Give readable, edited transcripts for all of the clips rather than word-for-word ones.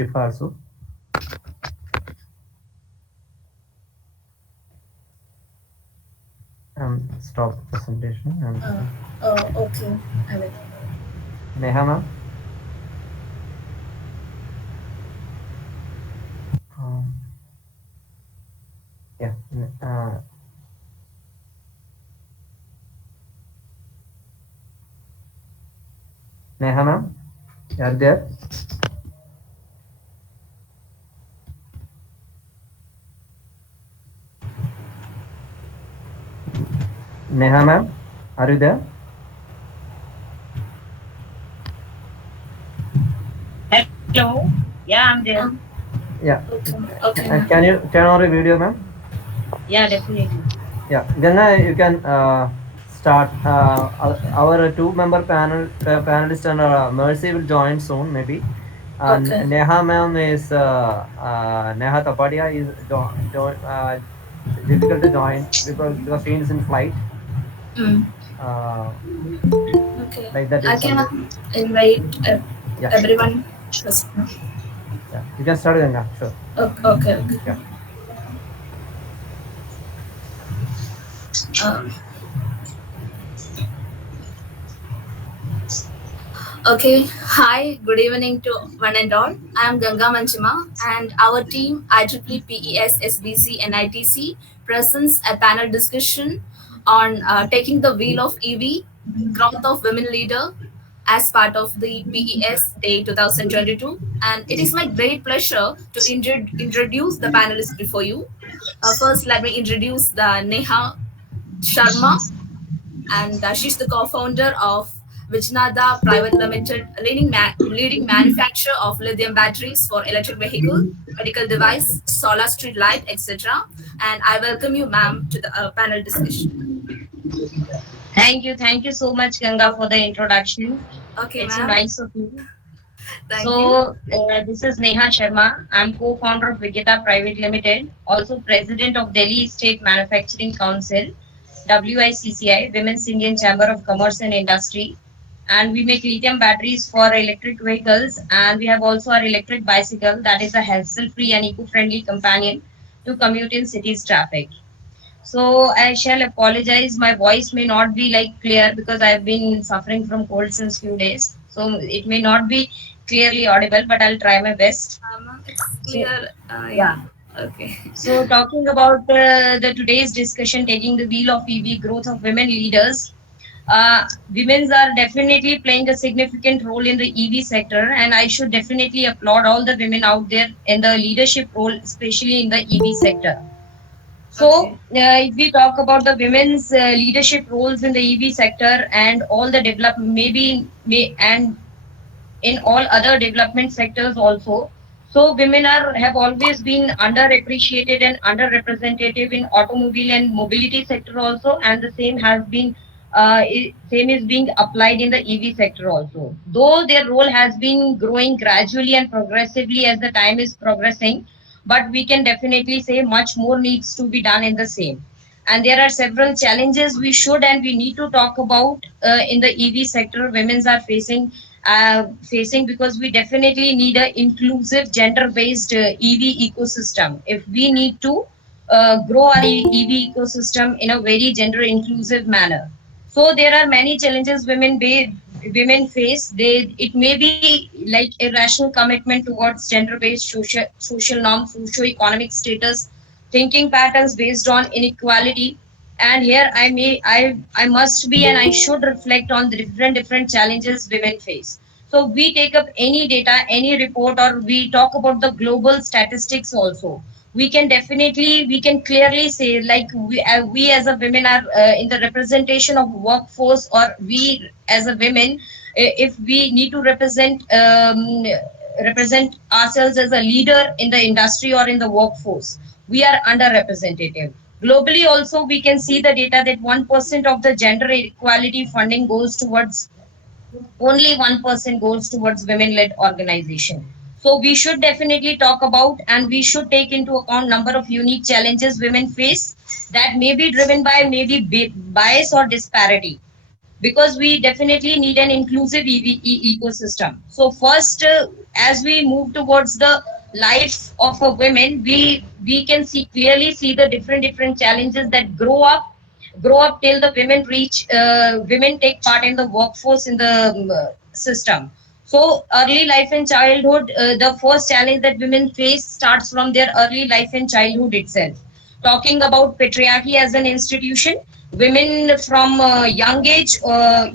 Shifa also. Stop presentation. Okay, I will. Neha ma'am. Um, yeah. Neha ma'am, you are there? Neha ma'am, are you there? Hello. Yeah, I'm there. Yeah. Okay, okay, ma'am. Can you turn on your video, ma'am? Yeah, definitely. Yeah, Ganga, you can start. Our two-member panelist and Mercy will join soon, maybe. And Okay. Neha ma'am is Neha Tapadiya is difficult to join because she is in flight. Mm. Uh, Okay. like that I is can something. invite Yeah, everyone. First. yeah. You can start, Ganga. Sure. Okay, okay, okay. Yeah. Uh, okay. Hi, good evening to one and all. I am Ganga Manchima, and our team IEEE PES SBC NITC presents a panel discussion on taking the wheel of EV, growth of women leader, as part of the PES Day 2022. And it is my great pleasure to introduce the panelists before you. First, let me introduce the Neha Sharma, and she's the co-founder of Vijnata Private Limited, leading manufacturer of lithium batteries for electric vehicle, medical device, solar street light, etc. And I welcome you, ma'am, to the panel discussion. Thank you so much, Ganga, for the introduction. Okay, It's so ma'am. nice of you. Thank you. This is Neha Sharma. I'm co-founder of Vijnata Private Limited, also president of Delhi State Manufacturing Council, WICCI, Women's Indian Chamber of Commerce and Industry. And we make lithium batteries for electric vehicles. And we have also our electric bicycle that is a hassle-free and eco-friendly companion to commute in cities traffic. So I shall apologize. My voice may not be like clear because I've been suffering from cold since few days. So it may not be clearly audible, but I'll try my best. Ma'am, it's So clear. Yeah. yeah. Okay. So talking about the today's discussion, taking the wheel of EV growth of women leaders. Women's are definitely playing a significant role in the EV sector, and I should definitely applaud all the women out there in the leadership role, especially in the EV sector. So, Okay. if we talk about the women's leadership roles in the EV sector and all the development, and in all other development sectors also. So, women have always been underappreciated and underrepresented in automobile and mobility sector also, and the same has been same is being applied in the EV sector also. Though their role has been growing gradually and progressively as the time is progressing, but we can definitely say much more needs to be done in the same. And there are several challenges we should and we need to talk about in the EV sector. Women's are facing because we definitely need a inclusive gender-based EV ecosystem. If we need to grow our EV ecosystem in a very gender inclusive manner. So there are many challenges women face. It may be like irrational commitment towards gender-based social norms, socio-economic status, thinking patterns based on inequality. And here I must be and I should reflect on the different challenges women face. So we take up any data, any report, or we talk about the global statistics also. We can clearly say like we as a women are in the representation of workforce, or we as a women, if we need to represent ourselves as a leader in the industry or in the workforce, we are underrepresented. Globally also we can see the data that 1% of the gender equality funding goes towards, only 1% goes towards women led organization. So we should definitely talk about and we should take into account number of unique challenges women face that may be driven by maybe bias or disparity. because we definitely need an inclusive ecosystem. So first, as we move towards the life of a women, we can see clearly see the different challenges that grow up till the women take part in the workforce in the system. So early life and childhood, the first challenge that women face starts from their early life and childhood itself. Talking about patriarchy as an institution, women from young age are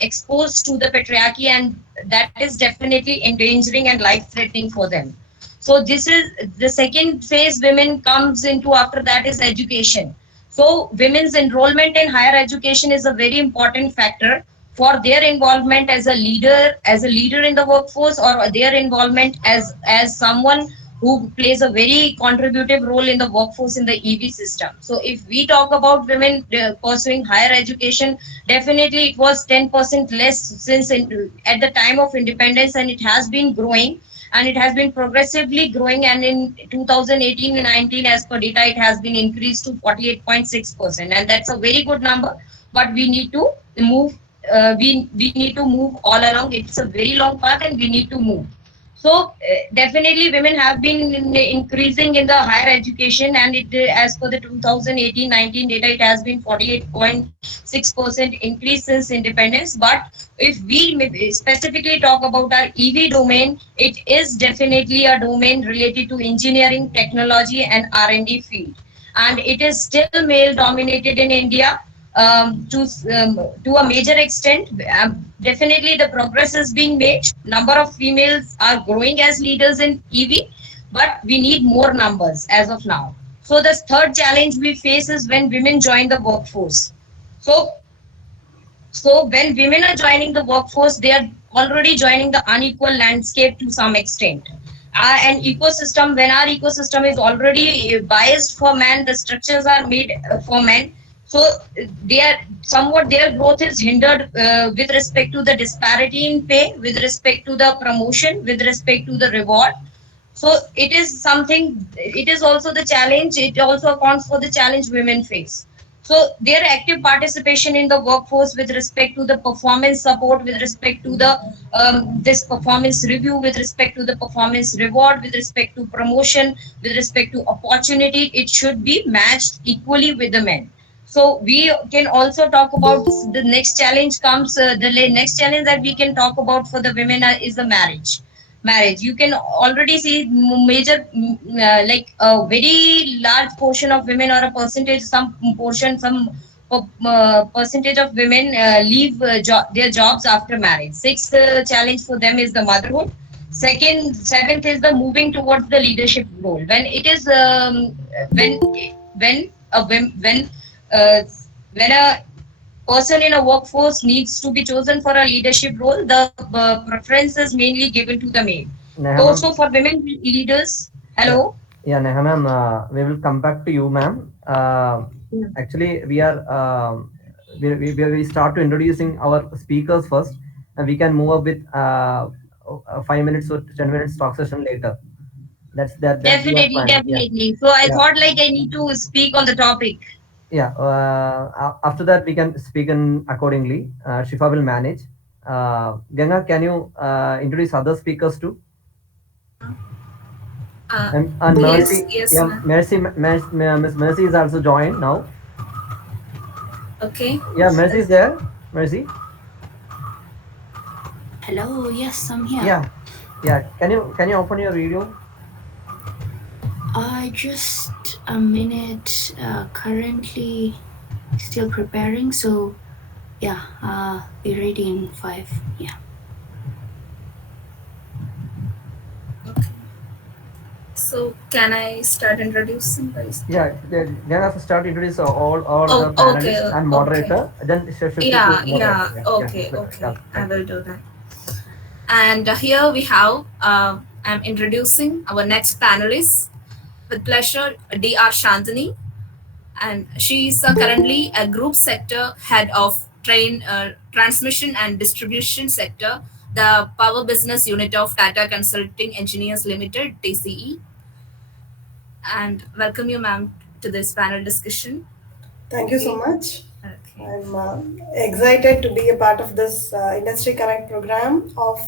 exposed to the patriarchy, and that is definitely endangering and life threatening for them. So this is the second phase women comes into. After that is education. So women's enrollment in higher education is a very important factor for their involvement as a leader in the workforce, or their involvement as someone who plays a very contributive role in the workforce in the EV system. So if we talk about women pursuing higher education, definitely it was 10% less since at the time of independence, and it has been growing, and it has been progressively growing, and in 2018 and 19 as per data it has been increased to 48.6%, and that's a very good number. But we need to move, we need to move all along. It's a very long path and we need to move. So definitely women have been increasing in the higher education, and it as per the 2018-19 data it has been 48.6% increase since independence. But if we specifically talk about our EV domain, it is definitely a domain related to engineering, technology and R&D field, and it is still male dominated in India, to a major extent. Definitely, the progress is being made. Number of females are growing as leaders in EV, but we need more numbers as of now. So the third challenge we face is when women join the workforce. So when women are joining the workforce, they are already joining the unequal landscape to some extent. An ecosystem, when our ecosystem is already biased for men, the structures are made for men. So they are somewhat, their growth is hindered with respect to the disparity in pay, with respect to the promotion, with respect to the reward. So it is something, it is also the challenge, it also accounts for the challenge women face. So their active participation in the workforce with respect to the performance support, with respect to the this performance review, with respect to the performance reward, with respect to promotion, with respect to opportunity, it should be matched equally with the men. So we can also talk about the next challenge comes, next challenge that we can talk about for the women is the marriage. You can already see major, like a very large portion of women, or a percentage, some portion, some percentage of women leave their jobs after marriage. Sixth challenge for them is the motherhood. Seventh is the moving towards the leadership role. When it is when a uh, when a person in a workforce needs to be chosen for a leadership role, the preference is mainly given to the male. Neha So, ma'am. so for women leaders, Yeah, hello. yeah, Neha ma'am. We will come back to you, ma'am. Actually, we are we start to introducing our speakers first, and we can move up with 5 minutes or 10 minutes talk session later. That we are Definitely, planning. Yeah, definitely. So I yeah, thought like I need to speak on the topic. yeah. After that, we can speak in accordingly. Shifa will manage. Ganga, can you introduce other speakers too? Uh, And yes, Mercy, yes, yeah, ma'am. Miss Mercy is also joined now. Okay. Yeah, Mercy is there. Mercy. Hello, yes, I'm here. Yeah, yeah. Can you open your video? Just a minute. Currently still preparing, so yeah, be ready in 5. Yeah. Okay. So can I start introducing guys? Yeah. Then have to start introduce all Oh, the okay, panelists and okay. moderator. Then shift to Yeah, moderator. yeah. Yeah, yeah. It's Okay, better. okay. Yeah. I Thank you. will do that. And here we have, I'm introducing our next panelist. With pleasure, R Shanthi, and she is currently a group sector head of transmission and distribution sector, the power business unit of Tata Consulting Engineers Limited (TCE). And welcome you, ma'am, to this panel discussion. Thank you so much. Okay. I'm excited to be a part of this Industry Connect program of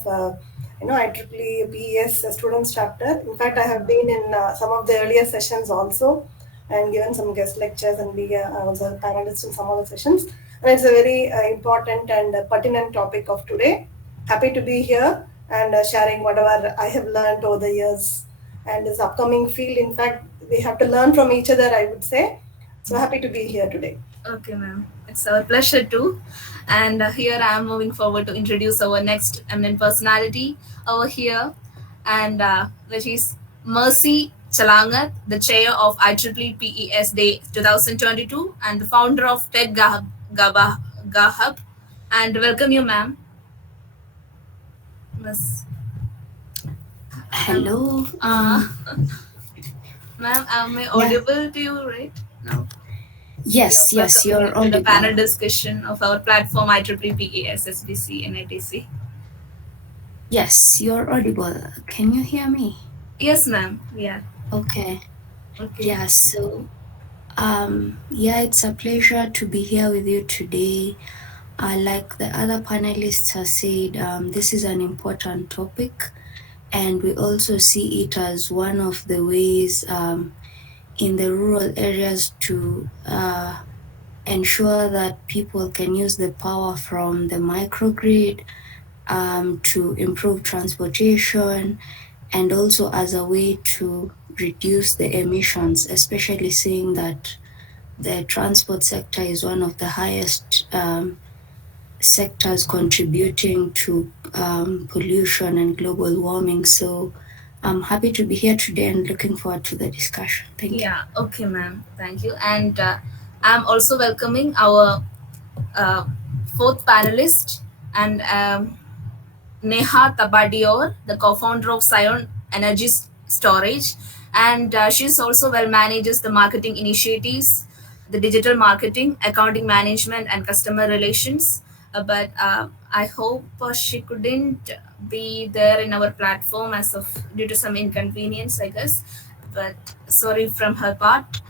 IEEE PES Students Chapter. In fact, I have been in some of the earlier sessions also and given some guest lectures and be I was a panelist in some of the sessions. And it's a very important and pertinent topic of today. Happy to be here and sharing whatever I have learned over the years and this upcoming field. In fact, we have to learn from each other, I would say. So happy to be here today. Okay, ma'am. It's our pleasure too. And here I am moving forward to introduce our next eminent personality over here, and which is Mercy Chelangat, the chair of IEEE PES Day 2022 and the founder of TechGaa Hub. And welcome you, ma'am. Miss. Um, Hello. Ma'am, am I Yeah. audible to you right now? Yes, yes, Welcome you're you to the audible. panel discussion of our platform IEEE PES SBC NITC. Yes, you're audible. Can you hear me? Yes, ma'am. Yeah. Okay. Okay. Yeah, so yeah, it's a pleasure to be here with you today. Like the other panelists have said, this is an important topic, and we also see it as one of the ways in the rural areas to ensure that people can use the power from the microgrid to improve transportation, and also as a way to reduce the emissions, especially seeing that the transport sector is one of the highest sectors contributing to pollution and global warming. So I'm happy to be here today and looking forward to the discussion. Thank you. Yeah. Okay, ma'am. Thank you. And I'm also welcoming our uh, fourth panelist and Neha Tapadiya, the co-founder of SCION Energy Storage, and she's also well manages the marketing initiatives, the digital marketing, accounting management, and customer relations. But I hope she couldn't be there in our platform as of due to some inconvenience, I guess. But sorry from her part.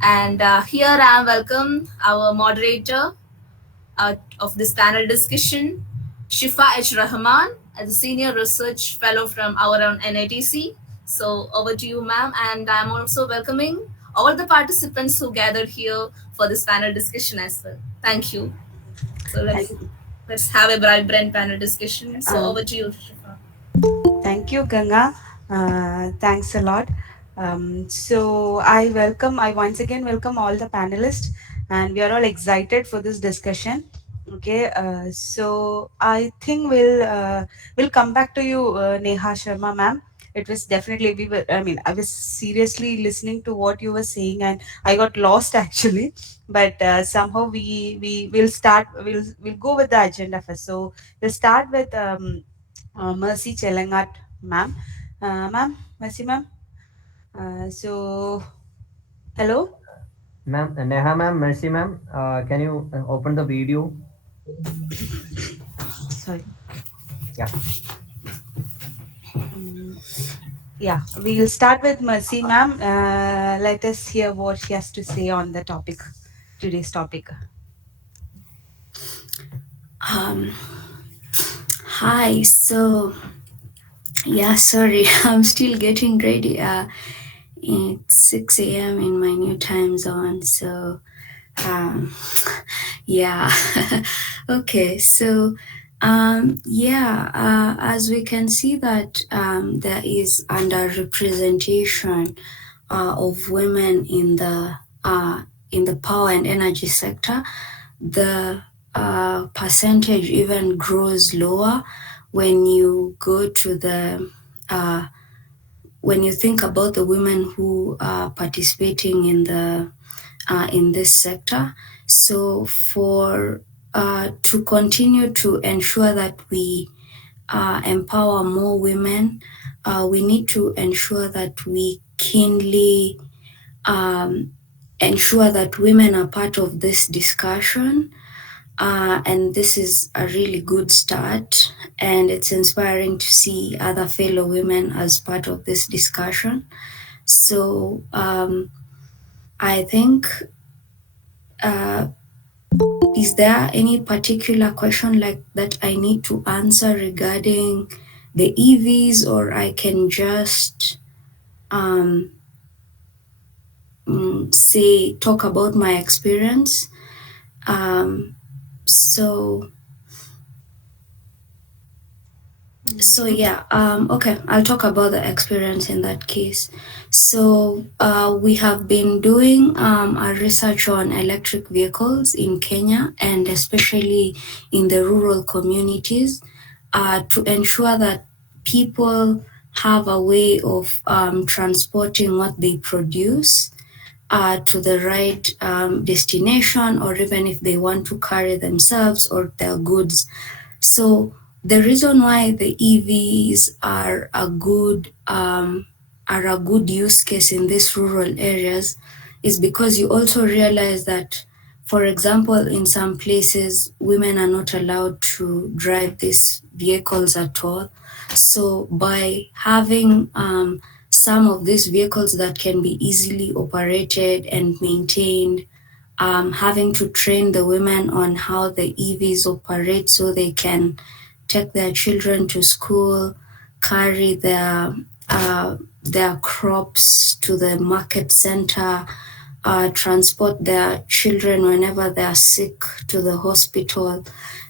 And here I am welcome our moderator of this panel discussion, Shifa H Rahman, as a senior research fellow from our own NITC. So over to you, ma'am. And I'm also welcoming all the participants who gathered here for this panel discussion as well. Thank you. So Thank, let's have a vibrant panel discussion. So uh, over to you, Shifa. thank you, Ganga. Thanks a lot. I once again welcome all the panelists, and we are all excited for this discussion. Okay, so I think we'll come back to you, Neha Sharma, ma'am. It was definitely we were. I mean, I was seriously listening to what you were saying, and I got lost actually. But somehow we will start. We'll go with the agenda first. So we'll start with Mercy Chelangat, ma'am. Ma'am, Mercy, ma'am. So, hello. Ma'am, Neha ma'am, Mercy ma'am, can you open the video? Sorry. Yeah. Mm, yeah, we'll start with Mercy, ma'am. Let us hear what she has to say on the topic, today's topic. Um, Hi. So yeah, sorry, I'm still getting ready. It's 6 a.m. in my new time zone. So um, yeah. Okay. So yeah, as we can see that there is underrepresentation of women in the power and energy sector. The percentage even grows lower when you go to the when you think about the women who are participating in this sector. So for to continue to ensure that we empower more women, we need to ensure that we keenly ensure that women are part of this discussion. And this is a really good start, and it's inspiring to see other fellow women as part of this discussion. So I think Is there any particular question like that I need to answer regarding the EVs, or I can just say talk about my experience? So yeah, okay, I'll talk about the experience in that case. So we have been doing a research on electric vehicles in Kenya, and especially in the rural communities, to ensure that people have a way of transporting what they produce to the right destination, or even if they want to carry themselves or their goods. So the reason why the EVs are a good use case in these rural areas is because you also realize that, for example, in some places, women are not allowed to drive these vehicles at all. So by having some of these vehicles that can be easily operated and maintained, having to train the women on how the EVs operate so they can take their children to school, carry their crops to the market center, transport their children whenever they are sick to the hospital.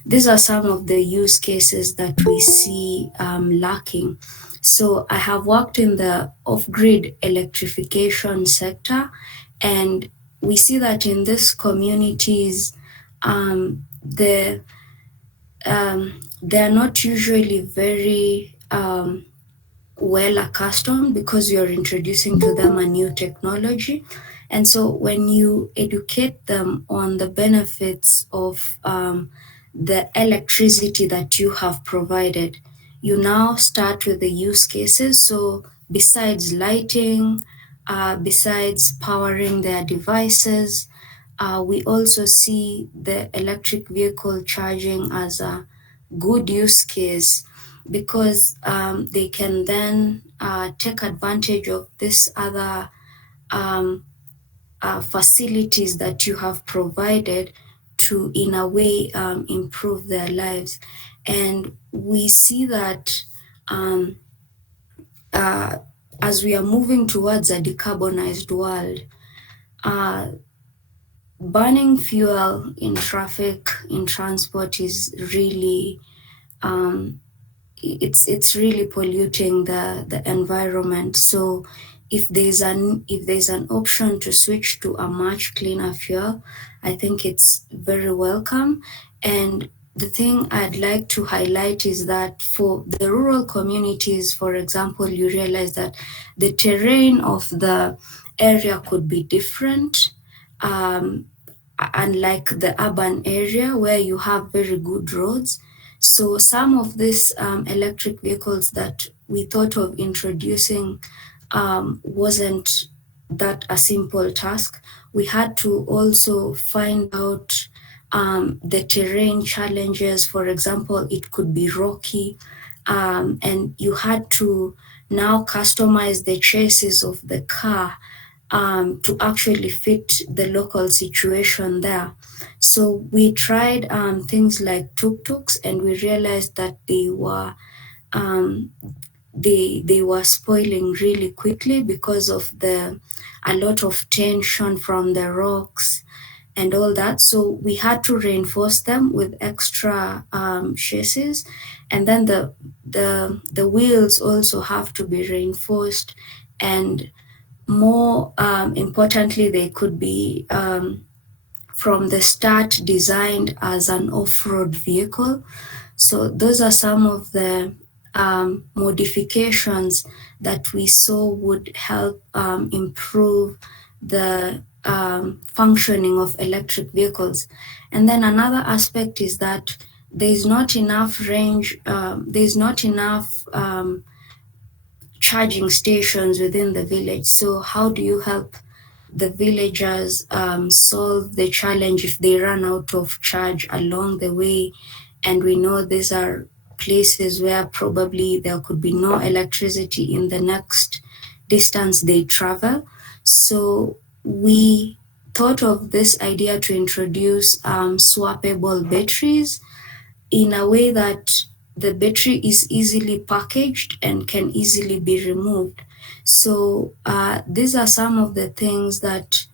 These are some of the use cases that we see lacking. So I have worked in the off-grid electrification sector, and we see that in these communities, they're not usually very well accustomed because you're introducing to them a new technology. And so when you educate them on the benefits of the electricity that you have provided, you now start with the use cases. So besides lighting, besides powering their devices, we also see the electric vehicle charging as a good use case, because they can then take advantage of this other facilities that you have provided to, in a way, improve their lives. And we see that as we are moving towards a decarbonized world, burning fuel in traffic, in transport, is really it's really polluting the environment. So if there's an option to switch to a much cleaner fuel, I think it's very welcome. And the thing I'd like to highlight is that for the rural communities, for example, you realize that the terrain of the area could be different, unlike the urban area where you have very good roads. So some of these electric vehicles that we thought of introducing wasn't that a simple task. We had to also find out the terrain challenges. For example, it could be rocky, and you had to now customize the chassis of the car to actually fit the local situation there. So we tried things like tuk-tuks, and we realized that they were spoiling really quickly because of a lot of tension from the rocks and all that. So we had to reinforce them with extra chassis, and then the wheels also have to be reinforced, and more importantly, they could be from the start designed as an off-road vehicle. So those are some of the modifications that we saw would help improve the functioning of electric vehicles. And then another aspect is that there's not enough range, there's not enough charging stations within the village. So how do you help the villagers solve the challenge if they run out of charge along the way? And we know these are places where probably there could be no electricity in the next distance they travel. So we thought of this idea to introduce swappable batteries in a way that the battery is easily packaged and can easily be removed. So these are some of the things that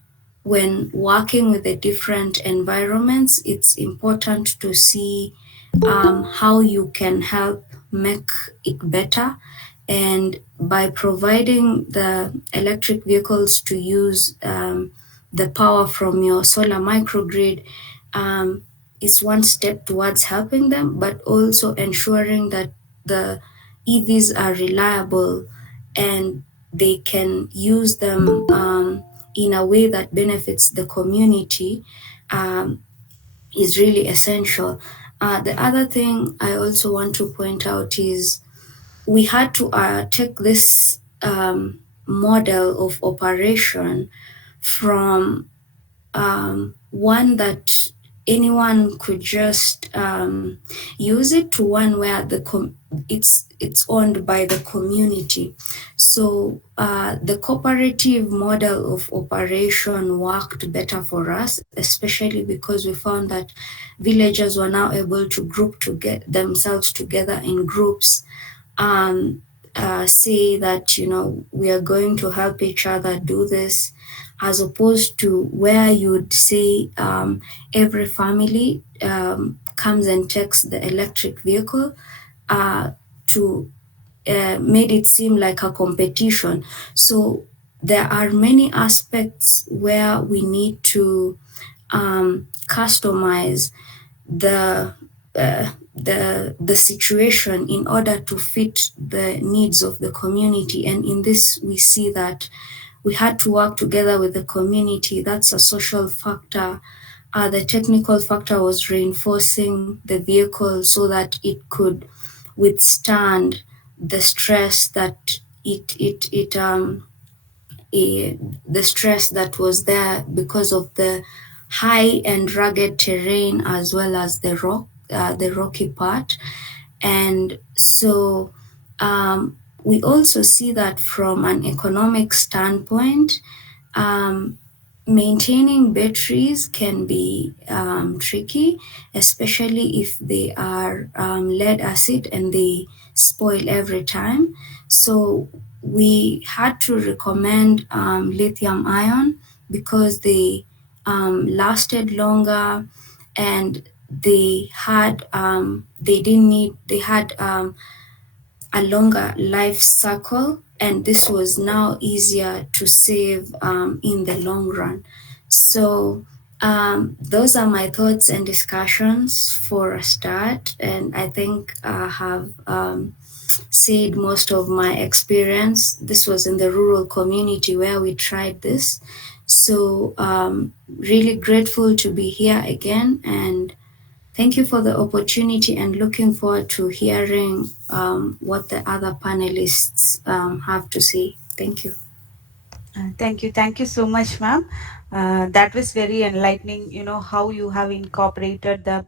when working with the different environments, it's important to see how you can help make it better. And by providing the electric vehicles to use the power from your solar microgrid, um, is one step towards helping them, but also ensuring that the EVs are reliable and they can use them in a way that benefits the community, um, is really essential. The other thing I also want to point out is we had to take this model of operation from one that anyone could just use it to one where it's owned by the community. So the cooperative model of operation worked better for us, especially because we found that villagers were now able to group to get themselves together in groups, um, say that, you know, we are going to help each other do this, as opposed to where you'd say every family comes and takes the electric vehicle, to made it seem like a competition. So there are many aspects where we need to customize the the situation in order to fit the needs of the community. And in this, we see that we had to work together with the community. That's a social factor. The technical factor was reinforcing the vehicle so that it could withstand the stress that the stress that was there because of the high and rugged terrain as well as the rocky part. And so we also see that from an economic standpoint, um, maintaining batteries can be tricky, especially if they are lead acid and they spoil every time. So we had to recommend lithium ion because they lasted longer, and they had a longer life cycle, and this was now easier to save in the long run. So those are my thoughts and discussions for a start, and I think I have said most of my experience. This was in the rural community where we tried this. So really grateful to be here again, and thank you for the opportunity, and looking forward to hearing what the other panelists have to say. Thank you. Thank you so much, ma'am. That was very enlightening. You know how you have incorporated the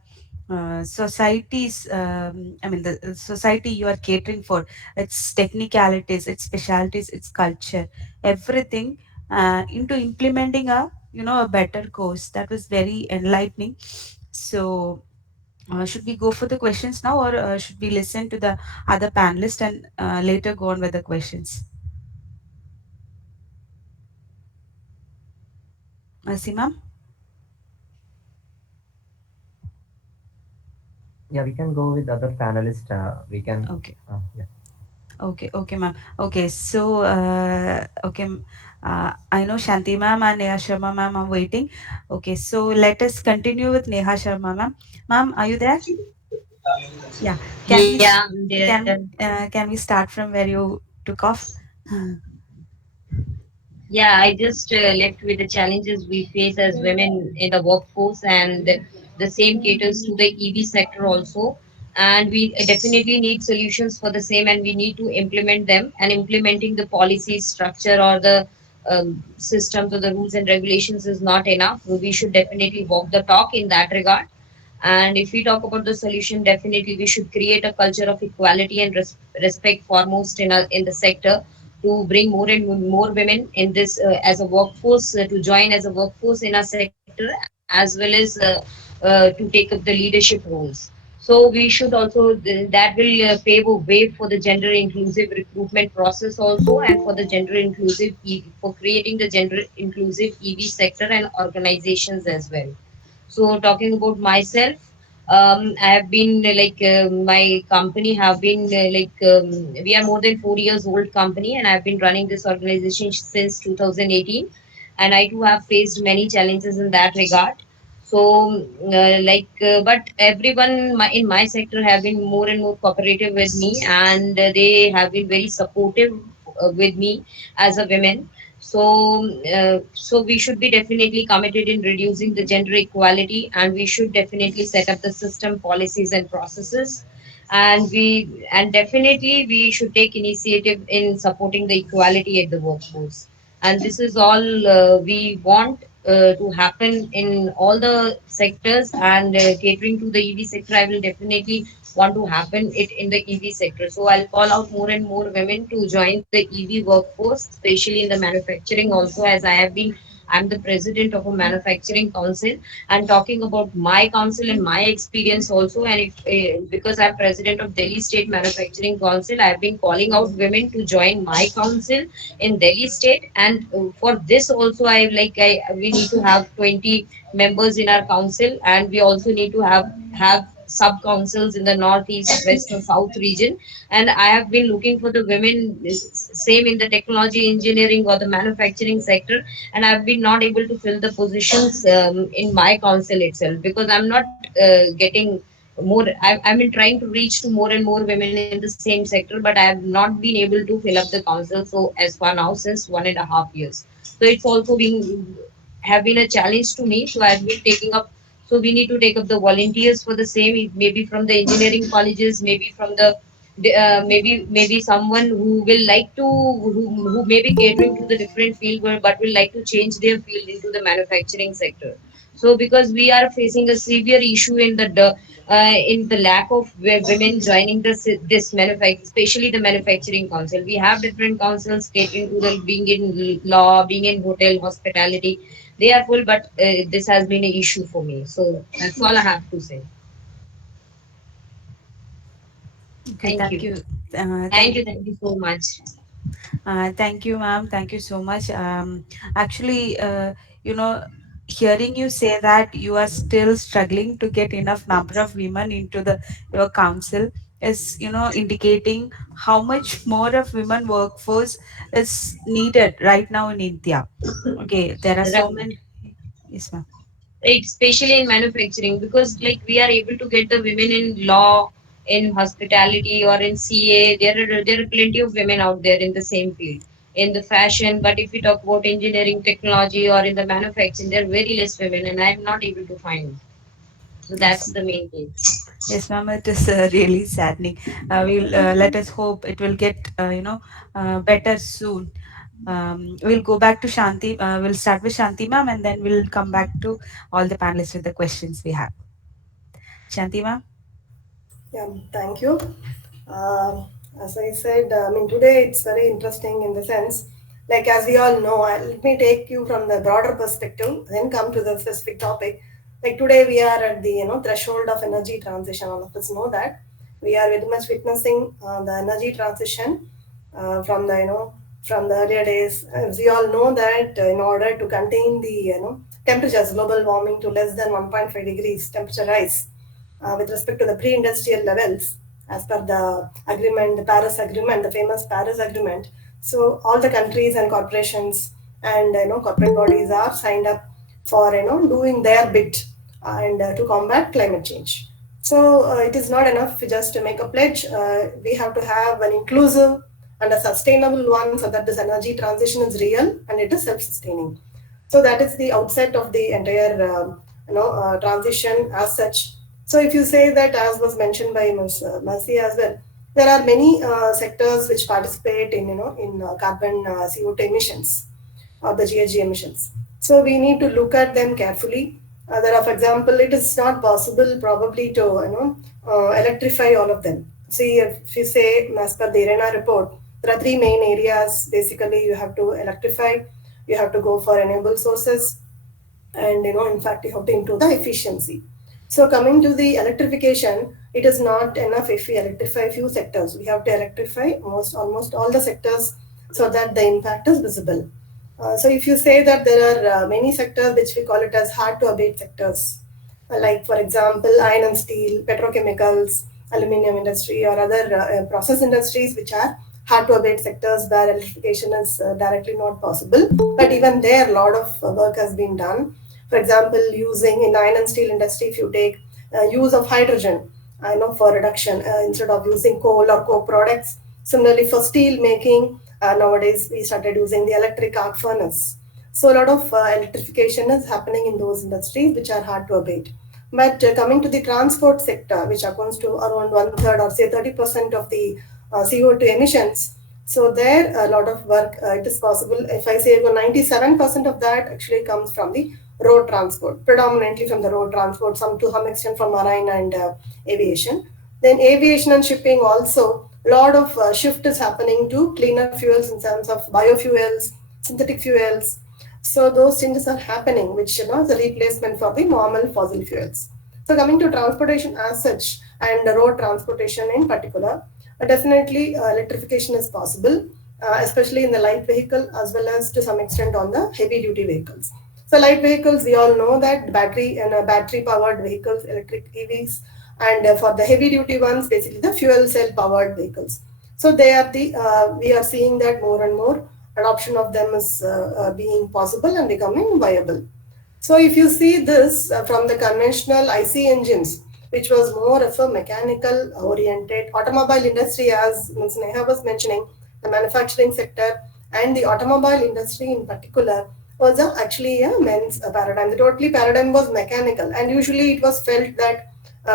society's. I mean, the society you are catering for, its technicalities, its specialities, its culture, everything into implementing a, you know, a better course. That was very enlightening. So. Should we go for the questions now, or should we listen to the other panelists and later go on with the questions? Simam? Yeah, we can go with other panelists. We can. Okay. Yeah. Okay, ma'am. Okay, so I know Shanti ma'am and Neha Sharma ma'am are waiting. Okay, so let us continue with Neha Sharma ma'am. Ma'am, are you there? Yeah. Can we Yeah, there. can we start from where you took off? Yeah, I just left with the challenges we face as women in the workforce, and the same caters to the EV sector also. And we definitely need solutions for the same, and we need to implement them. And implementing the policy structure or the systems or the rules and regulations is not enough. We should definitely walk the talk in that regard. And if we talk about the solution, definitely we should create a culture of equality and respect foremost in the sector, to bring more and more women in this as a workforce to join as a workforce in our sector, as well as to take up the leadership roles. So we should also that will pave a way for the gender inclusive recruitment process also, and for the gender inclusive for creating the gender inclusive EV sector and organizations as well. So talking about myself, I have been my company have been we are more than 4 years old company, and I've been running this organization since 2018, and I too have faced many challenges in that regard. So but everyone in my sector have been more and more cooperative with me, and they have been very supportive with me as a woman. So we should be definitely committed in reducing the gender equality, and we should definitely set up the system, policies, and processes. And definitely we should take initiative in supporting the equality at the workforce. And this is all we want to happen in all the sectors, and catering to the EV sector, I will definitely want to happen it in the EV sector. So I'll call out more and more women to join the EV workforce, especially in the manufacturing also, as I'm the president of a manufacturing council. And talking about my council and my experience also, and if because I'm president of Delhi State Manufacturing Council, I've been calling out women to join my council in Delhi State. And for this also, I we need to have 20 members in our council, and we also need to have sub councils in the northeast, west, or south region. And I have been looking for the women same in the technology, engineering, or the manufacturing sector, and I've been not able to fill the positions in my council itself, because I'm not getting more. I've been trying to reach to more and more women in the same sector, but I have not been able to fill up the council so as far now since 1.5 years. So it's also been have been a challenge to me. So I've been taking up. So we need to take up the volunteers for the same, maybe from the engineering colleges, maybe from maybe someone who will like to who may be catering to the different field, but will like to change their field into the manufacturing sector. So because we are facing a severe issue in the lack of women joining this manufacturing, especially the manufacturing council. We have different councils catering to the being in law, being in hotel, hospitality. They are full, but this has been an issue for me. So that's all I have to say. Okay, Thank thank you. you. Thank you. Thank you so much. Thank you, ma'am. Thank you so much. Actually, you know, hearing you say that you are still struggling to get enough number of women into the your council is, indicating how much more of women workforce is needed right now in India. Okay, there are so Right. many. Yes, ma'am. Right, especially in manufacturing, because like we are able to get the women in law, in hospitality, or in CA. There are plenty of women out there in the same field, in the fashion. But if we talk about engineering, technology, or in the manufacturing, there are very less women, and I'm not able to find. So Yes. that's the main thing. Yes, ma'am, it is really saddening. We'll let us hope it will get better soon. We'll go back to Shanti. We'll start with Shanti, ma'am, and then we'll come back to all the panelists with the questions we have. Shanti, ma'am. Yeah, thank you. As I said, I mean, today it's very interesting in the sense, like as we all know, let me take you from the broader perspective, then come to the specific topic. Like today, we are at the threshold of energy transition. All of us know that we are very much witnessing the energy transition from the from the earlier days. As we all know that in order to contain the temperatures, global warming to less than 1.5 degrees temperature rise with respect to the pre-industrial levels as per the agreement, the Paris Agreement, the famous Paris Agreement. So all the countries and corporations and corporate bodies are signed up for doing their bit and to combat climate change. So it is not enough just to make a pledge. We have to have an inclusive and a sustainable one so that this energy transition is real and it is self-sustaining. So that is the outset of the entire transition as such. So if you say that, as was mentioned by Ms. Mercy as well, there are many sectors which participate in carbon CO2 emissions or the GHG emissions. So we need to look at them carefully. There are, for example, it is not possible probably to electrify all of them. See, if you say as per the IRENA report, There are three main areas. Basically, you have to electrify, you have to go for renewable sources, and in fact you have to improve the efficiency. So coming to the electrification, it is not enough if we electrify few sectors. We have to electrify almost all the sectors so that the impact is visible. So if you say that there are many sectors which we call it as hard to abate sectors, like for example iron and steel, petrochemicals, aluminium industry, or other process industries which are hard to abate sectors where electrification is directly not possible. But even there, a lot of work has been done. For example, using in iron and steel industry, if you take use of hydrogen, I know for reduction instead of using coal or co-products. Similarly, for steel making, nowadays we started using the electric arc furnace. So a lot of electrification is happening in those industries which are hard to abate. But coming to the transport sector, which accounts to around one third or say 30% of the CO2 emissions, so there a lot of work it is possible. If I say 97% of that actually comes from the road transport, predominantly from the road transport, some to some extent from marine and aviation. Then aviation and shipping also, a lot of shift is happening to cleaner fuels in terms of biofuels, synthetic fuels. So those changes are happening, which is a replacement for the normal fossil fuels. So coming to transportation as such and the road transportation in particular, definitely electrification is possible, especially in the light vehicle as well as to some extent on the heavy duty vehicles. So light vehicles, we all know that battery and battery powered vehicles, electric EVs, and for the heavy duty ones, basically the fuel cell powered vehicles. So they are we are seeing that more and more adoption of them is being possible and becoming viable. So if you see this from the conventional IC engines, which was more of a mechanical oriented automobile industry, as Ms. Neha was mentioning, the manufacturing sector and the automobile industry in particular was actually a men's paradigm. The totally paradigm was mechanical, and usually it was felt that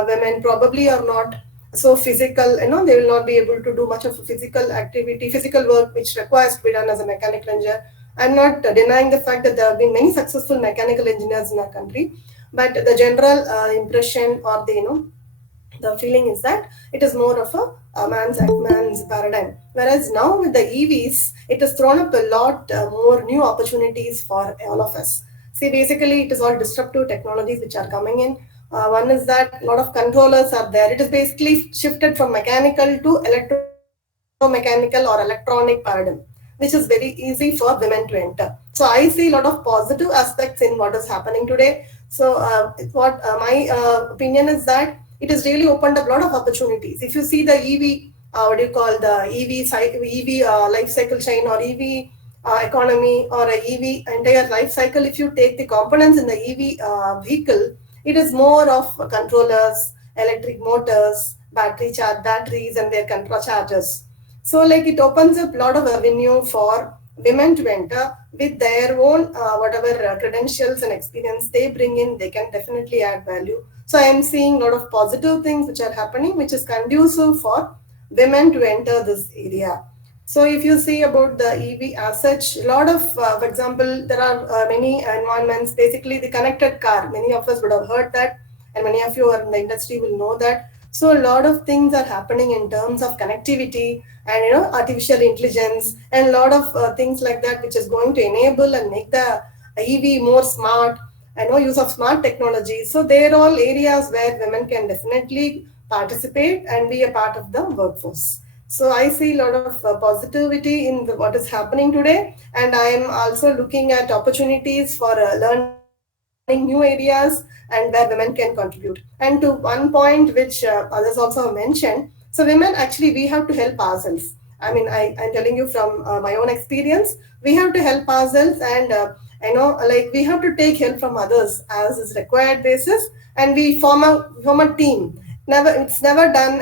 women probably are not so physical, they will not be able to do much of a physical activity, physical work which requires to be done as a mechanical engineer. I'm not denying the fact that there have been many successful mechanical engineers in our country, but the general impression or the feeling is that it is more of a man's paradigm. Whereas now with the EVs, it has thrown up a lot more new opportunities for all of us. See, basically, it is all disruptive technologies which are coming in. One is that a lot of controllers are there. It is basically shifted from mechanical to electromechanical or electronic paradigm, which is very easy for women to enter. So I see a lot of positive aspects in what is happening today. So my opinion is that it has really opened up a lot of opportunities. If you see the EV, what do you call the EV life cycle chain or EV economy or a EV entire life cycle, if you take the components in the EV vehicle, it is more of controllers, electric motors, batteries and their control chargers. So like it opens up a lot of avenue for women to enter with their own whatever credentials and experience they bring in, they can definitely add value. So I am seeing a lot of positive things which are happening, which is conducive for women to enter this area. So if you see about the EV as such, a lot of, for example, there are many environments, basically the connected car, many of us would have heard that, and many of you are in the industry will know that. So a lot of things are happening in terms of connectivity and artificial intelligence and a lot of things like that, which is going to enable and make the EV more smart. I know use of smart technology. So they're all areas where women can definitely participate and be a part of the workforce. So I see a lot of positivity in what is happening today, and I am also looking at opportunities for learning new areas and where women can contribute. And to one point which others also have mentioned, so women actually we have to help ourselves. I mean, I'm telling you from my own experience, we have to help ourselves, and like we have to take help from others as is required basis, and we form a team. It's never done,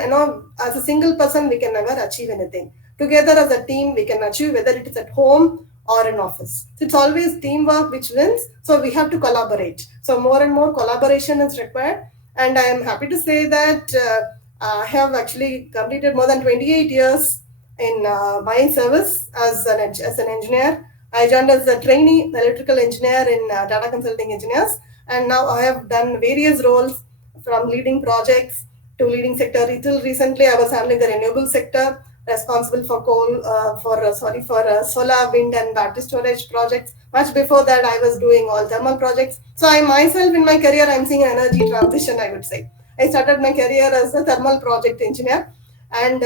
as a single person we can never achieve anything. Together as a team we can achieve, whether it is at home or in office. So it's always teamwork which wins. So we have to collaborate. So more and more collaboration is required. And I am happy to say that I have actually completed more than 28 years in my service as an engineer. I joined as a trainee electrical engineer in Tata Consulting Engineers, and now I have done various roles from leading projects to leading sector. Until recently, I was handling the renewable sector. responsible for solar, wind, and battery storage projects. Much before that, I was doing all thermal projects. So I myself, in my career, I'm seeing an energy transition, I would say. I started my career as a thermal project engineer, and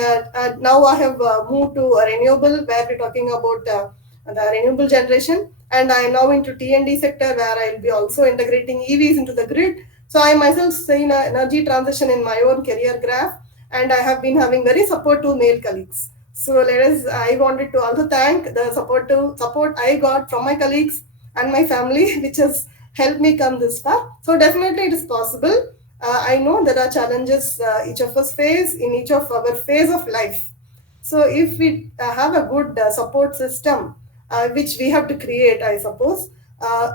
now I have moved to a renewable, where we're talking about the renewable generation. And I am now into T&D sector, where I'll be also integrating EVs into the grid. So I myself seen an energy transition in my own career graph, and I have been having very supportive male colleagues. So I wanted to also thank the support I got from my colleagues and my family, which has helped me come this far. So definitely it is possible. I know there are challenges each of us face in each of our phase of life. So if we have a good support system, which we have to create, I suppose,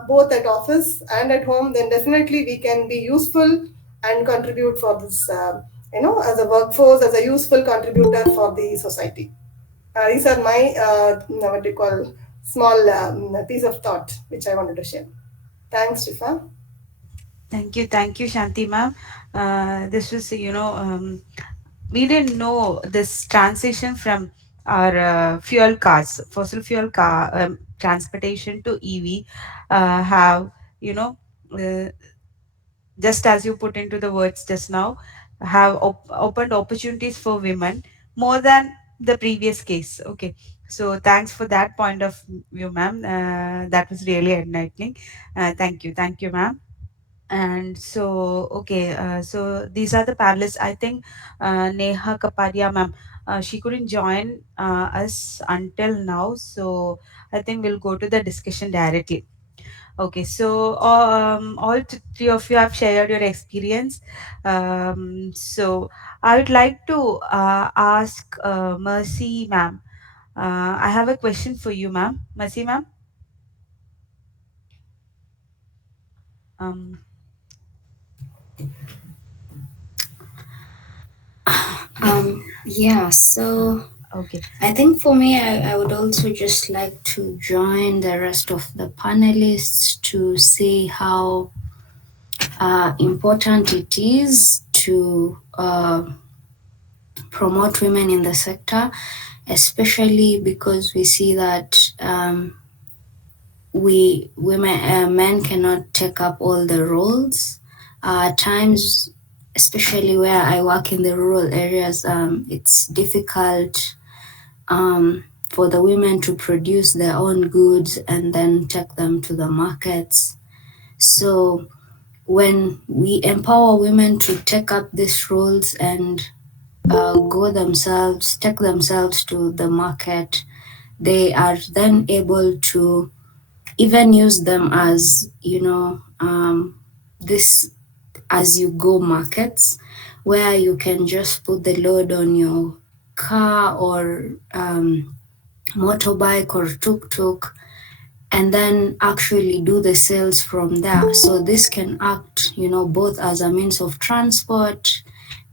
both at office and at home, then definitely we can be useful and contribute for this, as a workforce, as a useful contributor for the society. These are my, what do you call, small piece of thought which I wanted to share. Thanks, Shifa. Thank you, Shanti ma'am. This was, we didn't know this transition from our fuel cars, fossil fuel car transportation to EV, have, you know, uh, just as you put into the words just now, have opened opportunities for women more than the previous case. Okay, so thanks for that point of view, ma'am. That was really enlightening. Thank you, ma'am. And so, okay, so these are the panelists. I think Neha Kapadia, ma'am, she couldn't join us until now. So I think we'll go to the discussion directly. Okay, so three of you have shared your experience. So I would like to ask Mercy, ma'am. I have a question for you, ma'am. Mercy, ma'am. Um, Yeah, so okay. I think for me, I would also just like to join the rest of the panelists to see how important it is to promote women in the sector, especially because we see that we women men cannot take up all the roles. At times, especially where I work in the rural areas, it's difficult for the women to produce their own goods and then take them to the markets. So when we empower women to take up these roles and take themselves to the market, they are then able to even use them as, this as you go markets, where you can just put the load on your car or motorbike or tuk-tuk and then actually do the sales from there. So this can act, both as a means of transport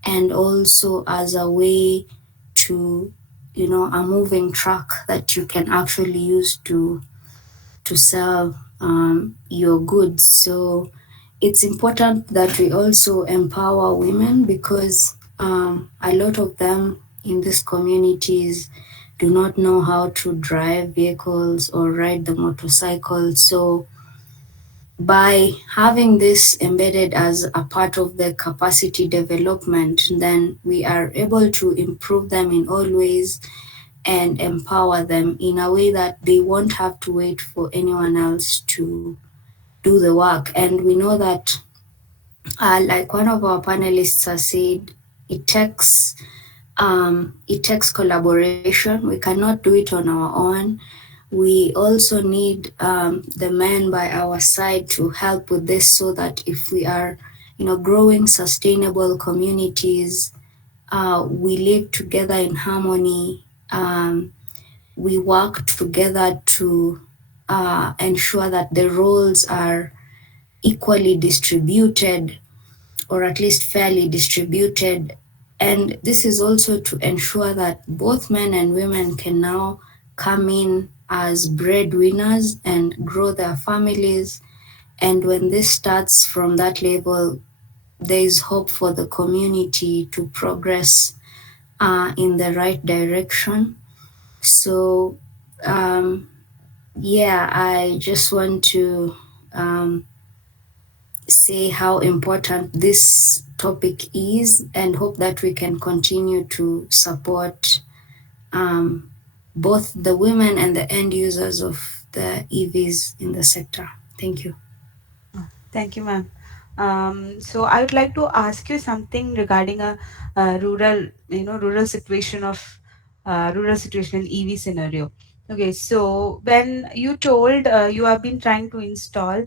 and also as a way to, a moving truck that you can actually use to sell your goods. So it's important that we also empower women because a lot of them in these communities do not know how to drive vehicles or ride the motorcycle. So by having this embedded as a part of the capacity development, then we are able to improve them in all ways and empower them in a way that they won't have to wait for anyone else to do the work. And we know that, like one of our panelists has said, it takes collaboration. We cannot do it on our own. We also need the men by our side to help with this, so that if we are, growing sustainable communities, we live together in harmony. We work together to ensure that the roles are equally distributed, or at least fairly distributed. And this is also to ensure that both men and women can now come in as breadwinners and grow their families. And when this starts from that level, there is hope for the community to progress in the right direction. So, yeah, I just want to say how important this topic is and hope that we can continue to support both the women and the end users of the EVs in the sector. Thank you. Thank you, ma'am. So I would like to ask you something regarding a rural, rural situation of rural situation in EV scenario. Okay, so when you told you have been trying to install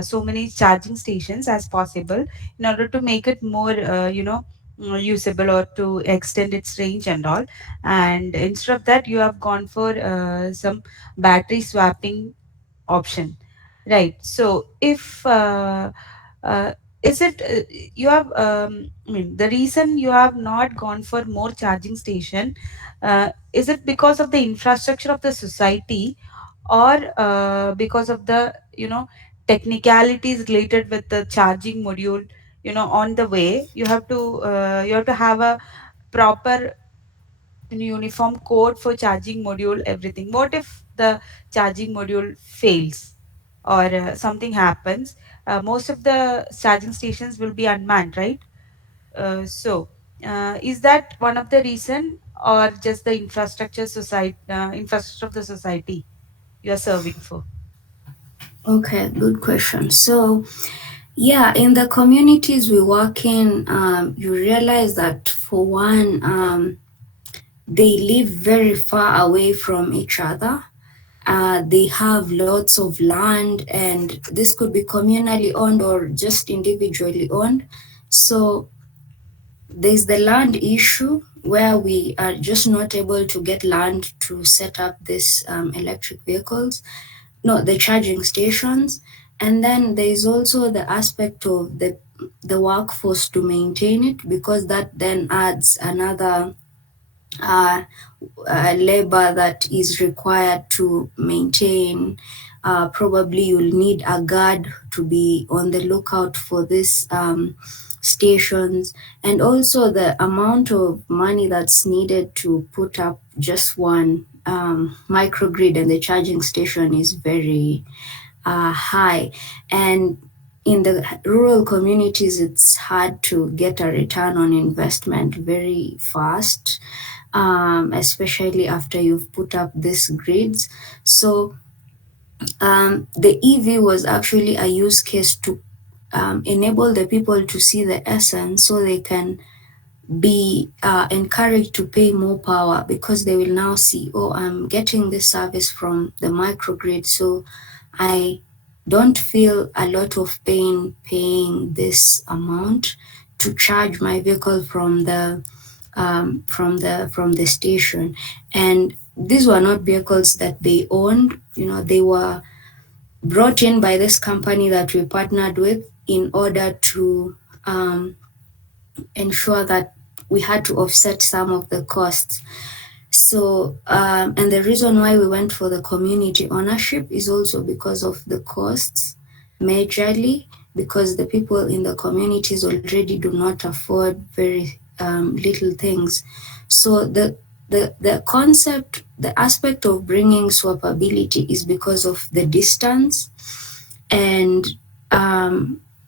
so many charging stations as possible in order to make it more, usable or to extend its range and all, and instead of that, you have gone for some battery swapping option, right? So if uh, is it you have I mean, the reason you have not gone for more charging station, is it because of the infrastructure of the society, or because of the technicalities related with the charging module? On the way, you have to have a proper uniform code for charging module, everything. What if the charging module fails, or something happens? Most of the charging stations will be unmanned, right? Is that one of the reason, or just the infrastructure of the society you are serving for? Okay, good question. So, yeah, in the communities we work in, you realize that for one, they live very far away from each other. They have lots of land, and this could be communally owned or just individually owned. So there's the land issue where we are just not able to get land to set up this electric vehicles, no, the charging stations. And then there's also the aspect of the workforce to maintain it, because that then adds another uh, labor that is required to maintain. Probably you'll need a guard to be on the lookout for these stations, and also the amount of money that's needed to put up just one microgrid and the charging station is very high. And in the rural communities, it's hard to get a return on investment very fast, especially after you've put up these grids. So the EV was actually a use case to enable the people to see the essence, so they can be encouraged to pay more power, because they will now see, oh, I'm getting this service from the microgrid, so I don't feel a lot of pain paying this amount to charge my vehicle from the station. And these were not vehicles that they owned. They were brought in by this company that we partnered with in order to ensure that we had to offset some of the costs. So, and the reason why we went for the community ownership is also because of the costs, majorly because the people in the communities already do not afford very little things. So the concept, the aspect of bringing swappability is because of the distance and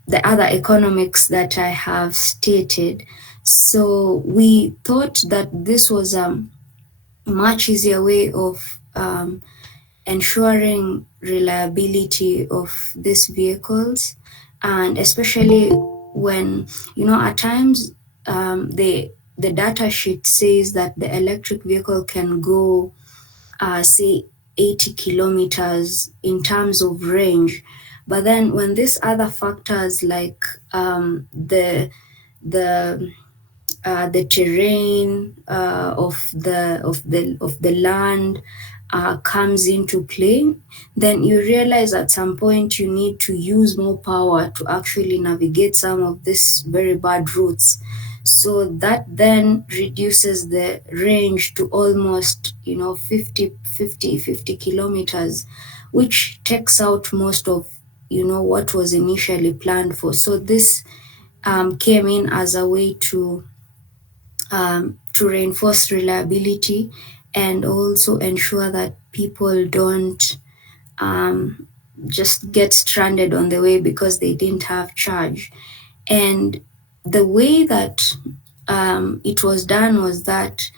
the other economics that I have stated. So we thought that this was a much easier way of ensuring reliability of these vehicles, and especially when, at times the data sheet says that the electric vehicle can go say 80 kilometers in terms of range. But then when these other factors like the the terrain of the land comes into play, then you realize at some point you need to use more power to actually navigate some of these very bad routes. So that then reduces the range to almost 50 kilometers, which takes out most of what was initially planned for. So this came in as a way to to reinforce reliability and also ensure that people don't um, just get stranded on the way because they didn't have charge. And the way that it was done was that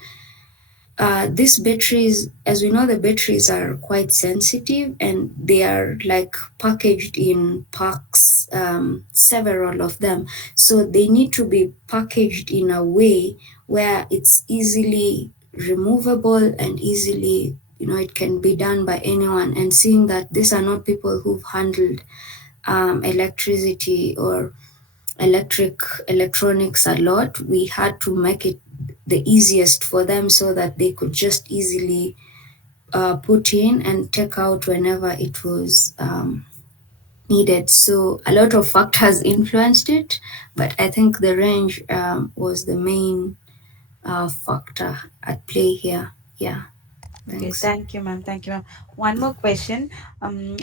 these batteries, as we know, the batteries are quite sensitive and they are like packaged in packs, several of them. So they need to be packaged in a way where it's easily removable and easily, it can be done by anyone. And seeing that these are not people who've handled electricity or electronics a lot, we had to make it the easiest for them so that they could just easily put in and take out whenever it was needed. So a lot of factors influenced it, but I think the range was the main factor at play here. Yeah, Okay, thanks. thank you, ma'am. Thank you, ma'am. One more question.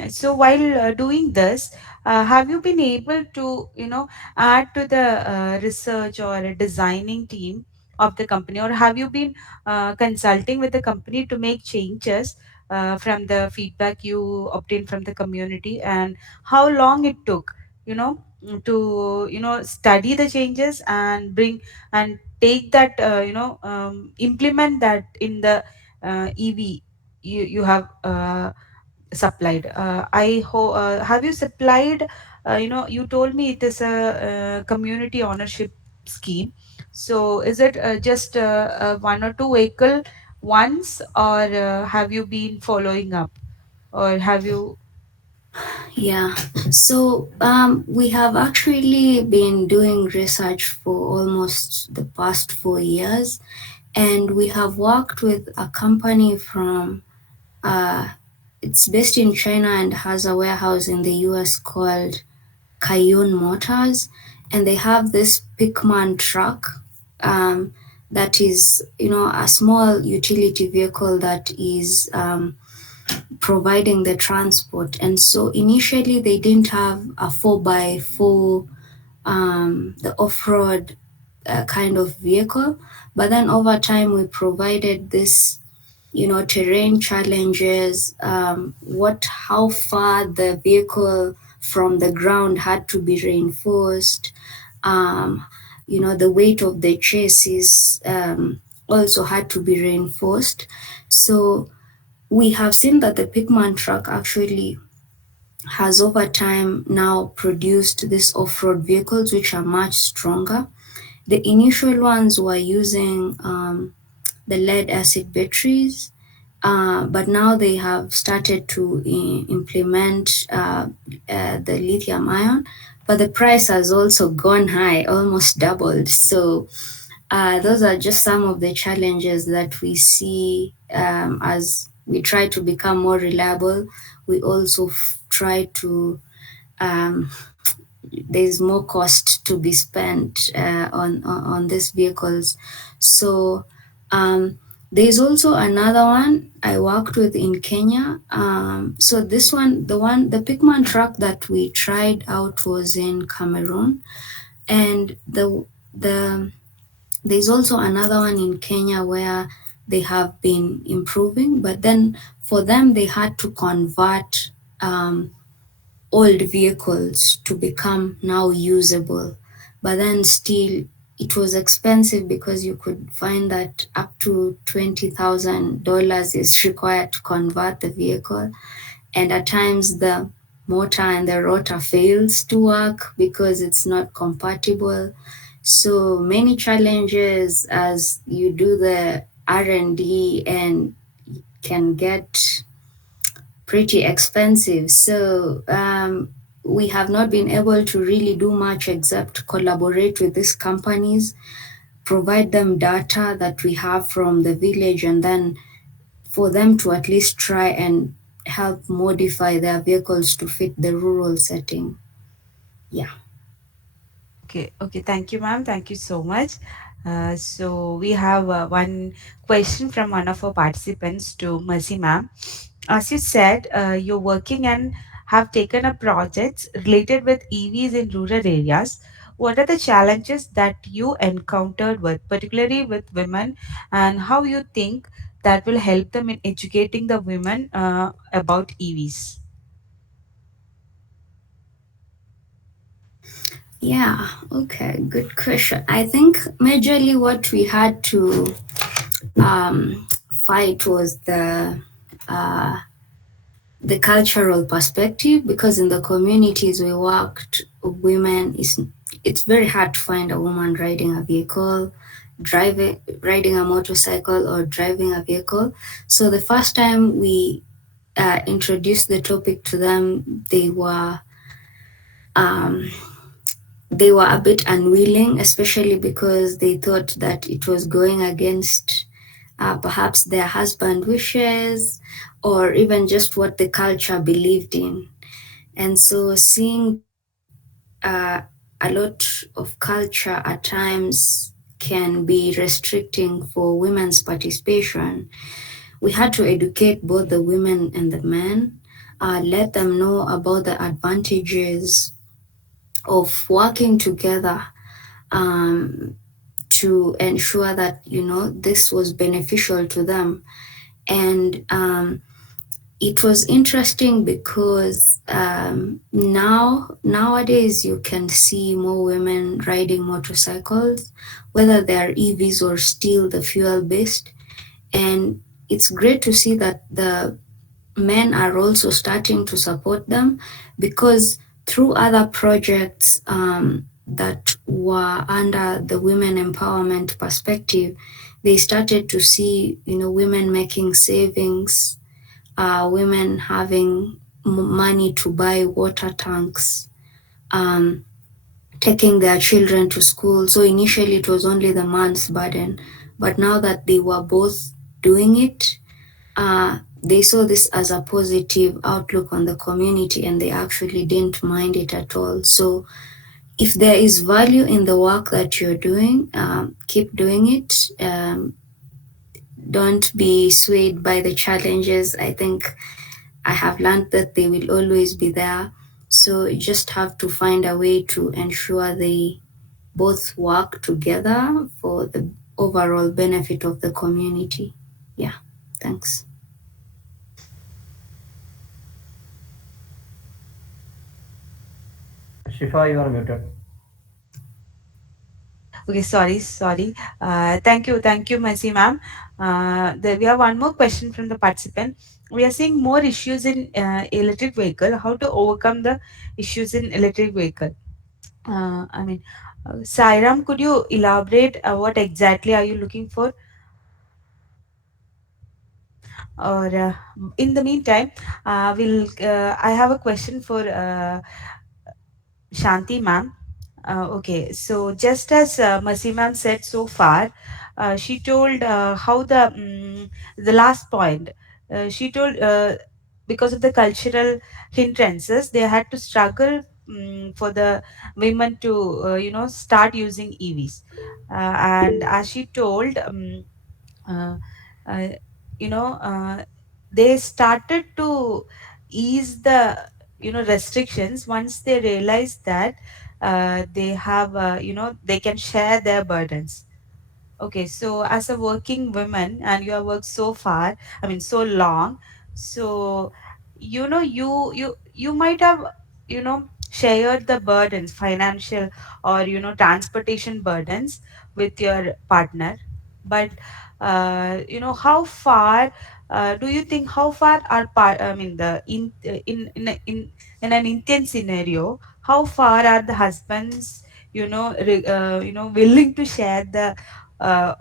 So while doing this, have you been able to, add to the research or designing team of the company, or have you been consulting with the company to make changes from the feedback you obtained from the community, and how long it took, to study the changes and bring and take that, implement that in the EV you have supplied. Have you supplied? You told me it is a, community ownership scheme. So is it just one or two vehicle once, or have you been following up, or have you? Yeah, so we have actually been doing research for almost the past 4 years, and we have worked with a company from uh, it's based in China and has a warehouse in the US called SCION Motors, and they have this Pickman truck that is, a small utility vehicle that is providing the transport. And so initially they didn't have a 4x4, the off-road kind of vehicle, but then over time we provided this, terrain challenges, how far the vehicle from the ground had to be reinforced, the weight of the chassis also had to be reinforced. So we have seen that the Pigman truck actually has over time now produced these off-road vehicles which are much stronger. The initial ones were using the lead acid batteries, but now they have started to implement the lithium ion, but the price has also gone high, almost doubled. So those are just some of the challenges that we see as we try to become more reliable. We also try to there's more cost to be spent on these vehicles. So there's also another one I worked with in Kenya. So this one, the Pickman truck that we tried out was in Cameroon, and there's also another one in Kenya where they have been improving, but then for them they had to convert old vehicles to become now usable. But then still it was expensive because you could find that up to $20,000 is required to convert the vehicle. And at times the motor and the rotor fails to work because it's not compatible. So many challenges as you do the R&D and can get pretty expensive. So we have not been able to really do much except collaborate with these companies, provide them data that we have from the village, and then for them to at least try and help modify their vehicles to fit the rural setting. Yeah. Okay, okay. Thank you, ma'am. Thank you so much. So we have one question from one of our participants to Mercy, ma'am. As you said, you're working and have taken up projects related with EVs in rural areas. what are the challenges that you encountered with, particularly with women, and how you think that will help them in educating the women about EVs? Yeah, okay, good question. I think majorly what we had to fight was the cultural perspective, because in the communities we worked, women is it's very hard to find a woman riding a vehicle, driving riding a motorcycle or driving a vehicle. So the first time we introduced the topic to them, um, they were a bit unwilling, especially because they thought that it was going against perhaps their husband wishes, or even just what the culture believed in. And so seeing a lot of culture at times can be restricting for women's participation, we had to educate both the women and the men, let them know about the advantages of working together, um, to ensure that this was beneficial to them. And it was interesting because nowadays you can see more women riding motorcycles, whether they are EVs or still the fuel based. And it's great to see that the men are also starting to support them, because through other projects that were under the women empowerment perspective, they started to see women making savings, women having money to buy water tanks, um, taking their children to school. So initially it was only the man's burden, but now that they were both doing it, they saw this as a positive outlook on the community, and they actually didn't mind it at all. So if there is value in the work that you're doing, keep doing it. Don't be swayed by the challenges. I think I have learned that they will always be there. So you just have to find a way to ensure they both work together for the overall benefit of the community. Yeah, thanks. Shifa, you are muted. Okay, sorry. Thank you, Mercy ma'am. We have one more question from the participant. We are seeing more issues in electric vehicle. How to overcome the issues in electric vehicle? I mean, Sairam, could you elaborate what exactly are you looking for? Or in the meantime, will I have a question for Shanti ma'am. Okay, so just as Mercy ma'am said so far, she told how the last point. She told because of the cultural hindrances, they had to struggle for the women to start using EVs, and as she told. Uh, uh, you know they started to ease the restrictions once they realized that they have they can share their burdens. Okay, so as a working woman, and you have worked so far, I mean, so long, so you might have shared the burdens, financial or transportation burdens with your partner. But how far do you think, how far are I mean, the in an intense scenario, how far are the husbands willing to share the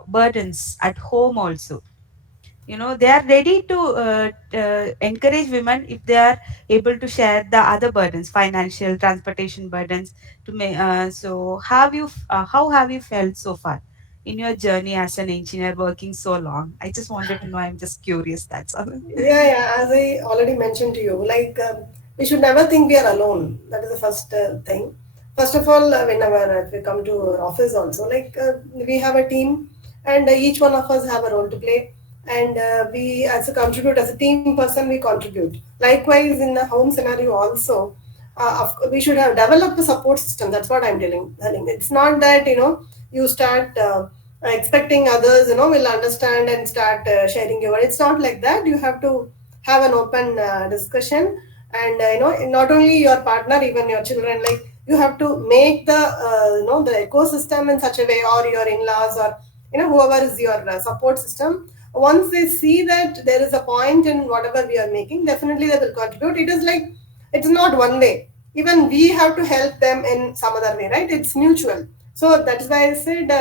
burdens at home also? They are ready to encourage women if they are able to share the other burdens, financial, transportation burdens. So how have you felt so far in your journey as an engineer working so long? I just wanted to know. I'm just curious, that's all. Yeah, yeah. As I already mentioned to you, we should never think we are alone. That is the first thing. First of all, whenever if we come to our office, also we have a team, and each one of us have a role to play, and we as a team person, we contribute. Likewise, in the home scenario also, we should have developed a support system. That's what I'm telling. It's not that you start expecting others will understand and start sharing your. It's not like that. You have to have an open discussion, and not only your partner, even your children. Like you have to make the the ecosystem in such a way, or your in-laws, or whoever is your support system. Once they see that there is a point in whatever we are making, definitely they will contribute. It is like it's not one way. Even we have to help them in some other way, right? It's mutual. So that is why I said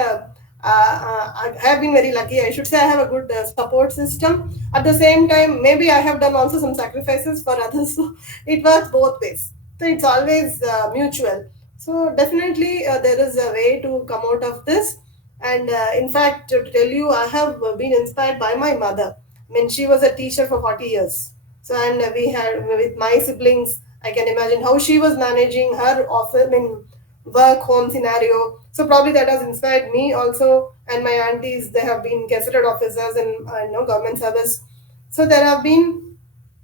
I have been very lucky. I should say I have a good support system. At the same time, maybe I have done also some sacrifices for others. So it works both ways. So it's always mutual. So definitely there is a way to come out of this. And in fact, to tell you, I have been inspired by my mother. I mean, she was a teacher for 40 years. So, and we had with my siblings, I can imagine how she was managing her office, I mean, work home scenario. So probably that has inspired me also. And my aunties, they have been gazetted officers in government service. So there have been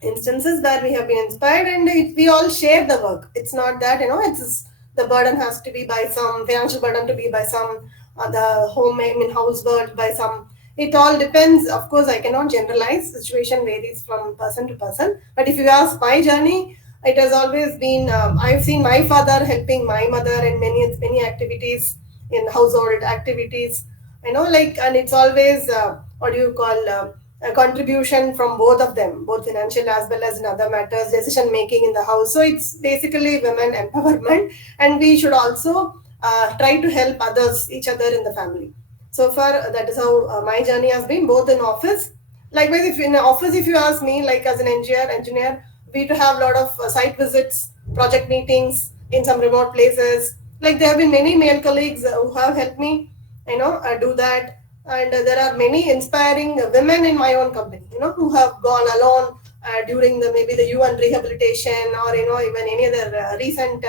instances where we have been inspired, and we all share the work. It's not that it's the burden has to be by some financial burden to be by some the home, I mean housework by some. It all depends. Of course, I cannot generalize. Situation varies from person to person. But if you ask my journey, it has always been. I've seen my father helping my mother in many activities, in household activities. Like, and it's always what do you call a contribution from both of them, both financial as well as in other matters, decision making in the house. So it's basically women empowerment, and we should also try to help others, each other in the family. So far, that is how my journey has been, both in office. Likewise, if in office, if you ask me, like as an engineer, we to have a lot of site visits, project meetings in some remote places. Like there have been many male colleagues who have helped me, do that. And there are many inspiring women in my own company, who have gone alone during the maybe the UN rehabilitation, or even any other recent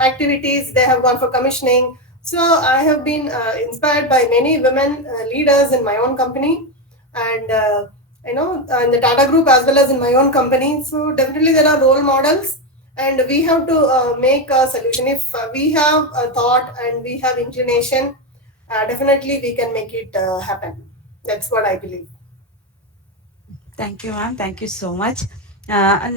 activities. They have gone for commissioning. So I have been inspired by many women leaders in my own company, and in the Tata group as well as in my own company. So definitely there are role models, and we have to make a solution. If we have a thought and we have inclination, definitely we can make it happen. That's what I believe. Thank you, ma'am. Thank you so much. Our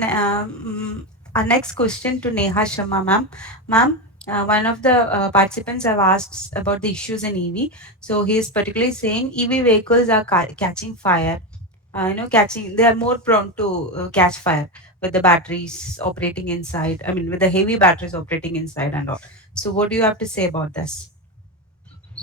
next question to Neha Sharma, ma'am. Ma'am, one of the participants have asked about the issues in EV. So he is particularly saying EV vehicles are catching fire. Catching, they are more prone to catch fire with the batteries operating inside. I mean, with the heavy batteries operating inside and all. So, what do you have to say about this?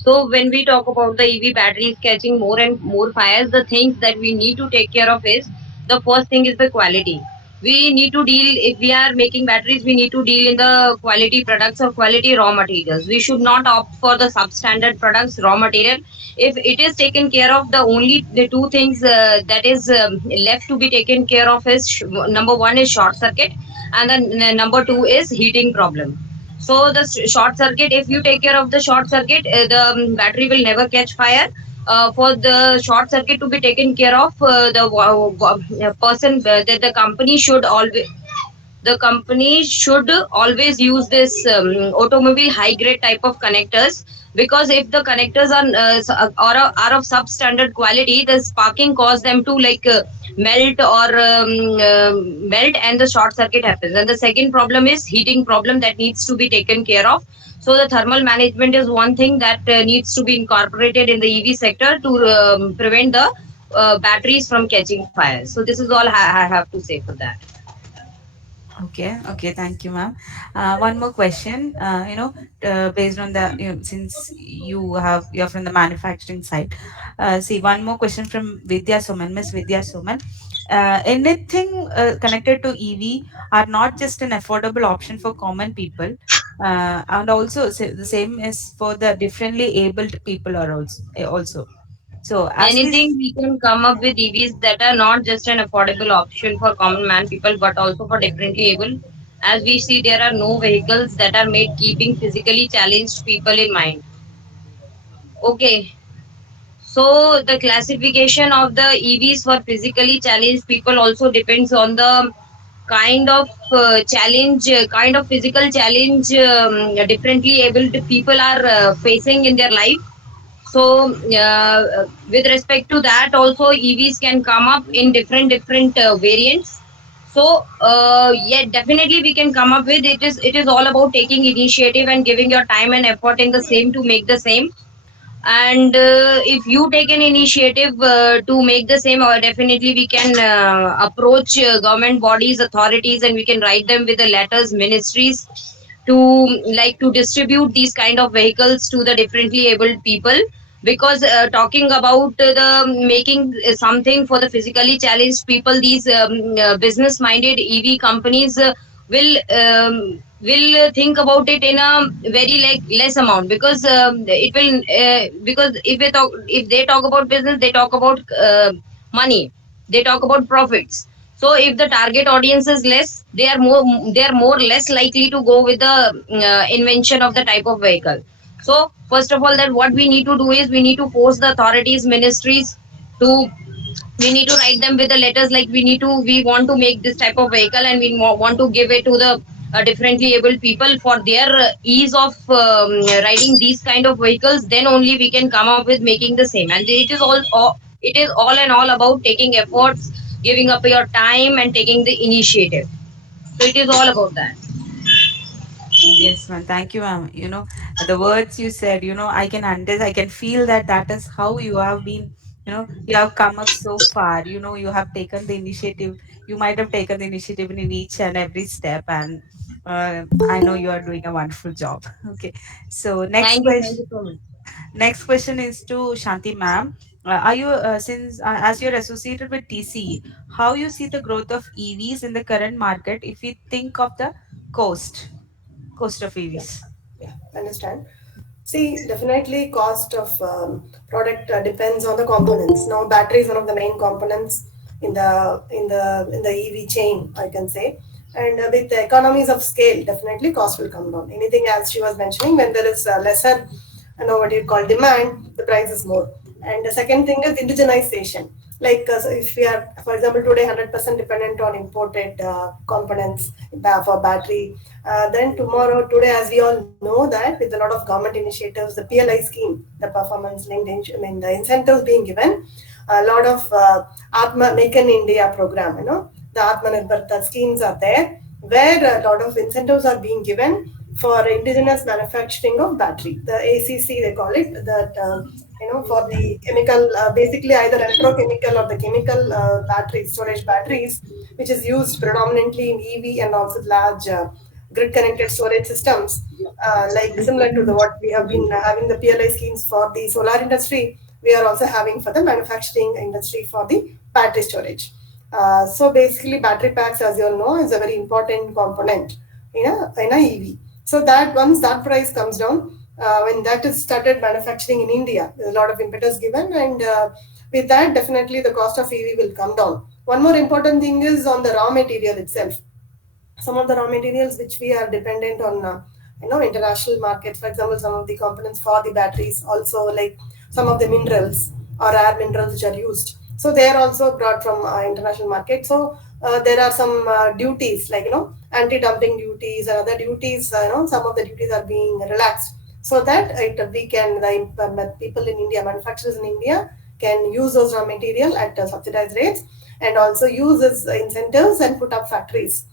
So when we talk about the EV batteries catching more and more fires, the things that we need to take care of is, the first thing is the quality. We need to deal, if we are making batteries, we need to deal in the quality products or quality raw materials. We should not opt for the substandard products, raw material. If it is taken care of, the two things that is left to be taken care of is, number one is short circuit, and then number two is heating problem. So the short circuit, if you take care of the short circuit, the battery will never catch fire. For the short circuit to be taken care of, the person, the company should always, the company should always use this automobile high grade type of connectors, because if the connectors are of substandard quality, the sparking cause them to melt or melt, and the short circuit happens. And the second problem is heating problem that needs to be taken care of. So the thermal management is one thing that needs to be incorporated in the EV sector to prevent the batteries from catching fire. So this is all I have to say for that. Okay, okay, thank you, ma'am. One more question. Based on the, since you're from the manufacturing side, see, one more question from Vidya Soman, Miss Vidya Soman. Anything connected to EV are not just an affordable option for common people, and also the same is for the differently abled people are also. So as we Anything we can come up with EVs that are not just an affordable option for common man people, but also for differently able. As we see, there are no vehicles that are made keeping physically challenged people in mind. Okay, so the classification of the EVs for physically challenged people also depends on the kind of challenge, kind of physical challenge, differently abled people are facing in their life. So with respect to that also, EVs can come up in different variants. So yeah, definitely we can come up with it. Is all about taking initiative and giving your time and effort in the same to make the same. And if you take an initiative to make the same, or definitely we can approach government bodies, authorities, and we can write them with the letters, ministries, to like to distribute these kind of vehicles to the differently abled people. Because talking about the making something for the physically challenged people, these business minded EV companies will think about it in a very like less amount. Because it will because if they talk about business, they talk about money, they talk about profits. So if the target audience is less, they are more less likely to go with the invention of the type of vehicle. So first of all, that what we need to do is we need to force the authorities, ministries, to we need to write them with the letters, like we want to make this type of vehicle, and we want to give it to the differently able people for their ease of riding these kind of vehicles. Then only we can come up with making the same. And it is all and all about taking efforts, giving up your time, and taking the initiative. So it is all about that. Yes, ma'am. Thank you, ma'am. The words you said, I can understand, I can feel that that is how you have been, you have come up so far. You have taken the initiative. You might have taken the initiative in each and every step, and I know you are doing a wonderful job. Okay. So Thank you so much. next question is to Shanti, ma'am. Are you since as you're associated with TCE, how you see the growth of EVs in the current market if we think of the cost of Yeah, EVs? yeah, understand. See, definitely cost of product depends on the components. Now, battery is one of the main components in the EV chain, I can say. And with the economies of scale, definitely cost will come down. Anything as she was mentioning, when there is lesser, what you call demand, the price is more. And the second thing is indigenization. Like so if we are, for example, today 100% dependent on imported components for battery, then tomorrow, today, as we all know that with a lot of government initiatives, the PLI scheme, the performance linked, I mean, the incentives being given, a lot of Atma Make in India program, the Atmanirbharta schemes are there, where a lot of incentives are being given for indigenous manufacturing of battery. The ACC, they call it, that for the chemical, basically either electrochemical or the chemical batteries, storage batteries, which is used predominantly in EV and also large grid connected storage systems, like similar to the what we have been having the PLI schemes for the solar industry, we are also having for the manufacturing industry for the battery storage. So basically, battery packs, as you all know, is a very important component in a EV. So that once that price comes down, when that is started manufacturing in India, there's a lot of impetus given, and with that, definitely the cost of EV will come down. One more important thing is on the raw material itself. Some of the raw materials which we are dependent on international markets, for example, some of the components for the batteries, also like some of the minerals or rare minerals which are used, so they are also brought from international market. So there are some duties, like anti-dumping duties and other duties, some of the duties are being relaxed, so that we can the people in India, manufacturers in India, can use those raw material at subsidized rates, and also use as incentives and put up factories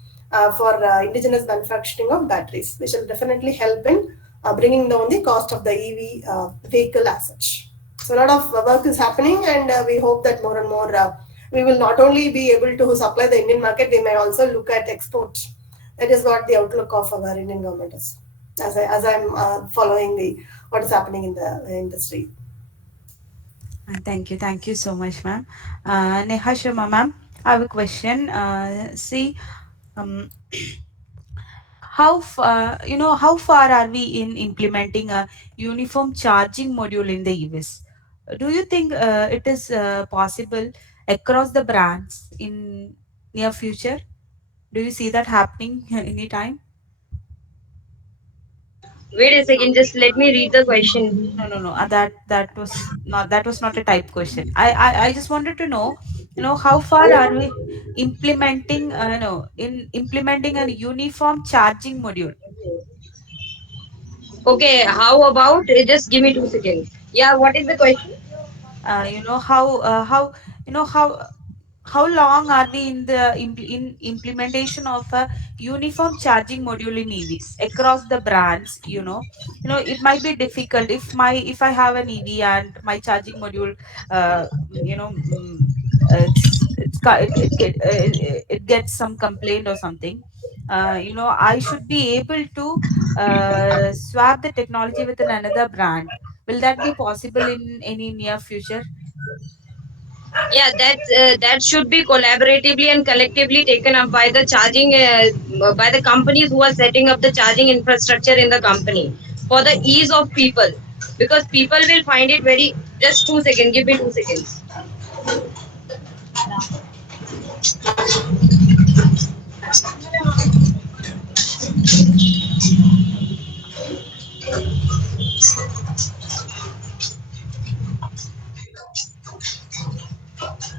for indigenous manufacturing of batteries, which will definitely help in bringing down the cost of the EV vehicle as such. So a lot of work is happening, and we hope that more and more we will not only be able to supply the Indian market, we may also look at export. That is what the outlook of our Indian government is. As I'm following the what is happening in the industry. Thank you so much, ma'am. Neha Sharma, ma'am, I have a question. See, um, how far are we in implementing a uniform charging module in the EVs? Do you think it is possible across the brands in near future? Do you see that happening anytime? Wait a second, just let me read the question. No, no, no. That was not a type question. I just wanted to know. how far are we implementing a uniform charging module? Okay, how about just give me 2 seconds. Yeah, what is the question? How how long are we in the implementation of a uniform charging module in EVs across the brands? It might be difficult if I have an EV and my charging module, you know, it gets some complaint or something. I should be able to swap the technology with another brand. Will that be possible in any near future? Yeah, that should be collaboratively and collectively taken up by the charging by the companies who are setting up the charging infrastructure in the company for the ease of people, because people will find it very. Just 2 seconds. Give me 2 seconds.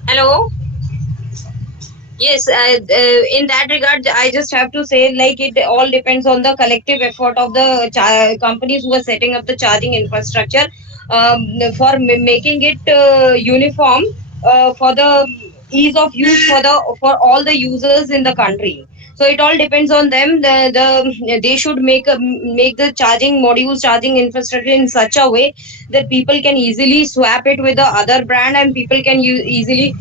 Hello. Yes, in that regard, I just have to say, like, it all depends on the collective effort of the companies who are setting up the charging infrastructure, for making it uniform, for the ease of use for all the users in the country. So it all depends on them. They should make the charging modules, charging infrastructure in such a way that people can easily swap it with the other brand, and people can easily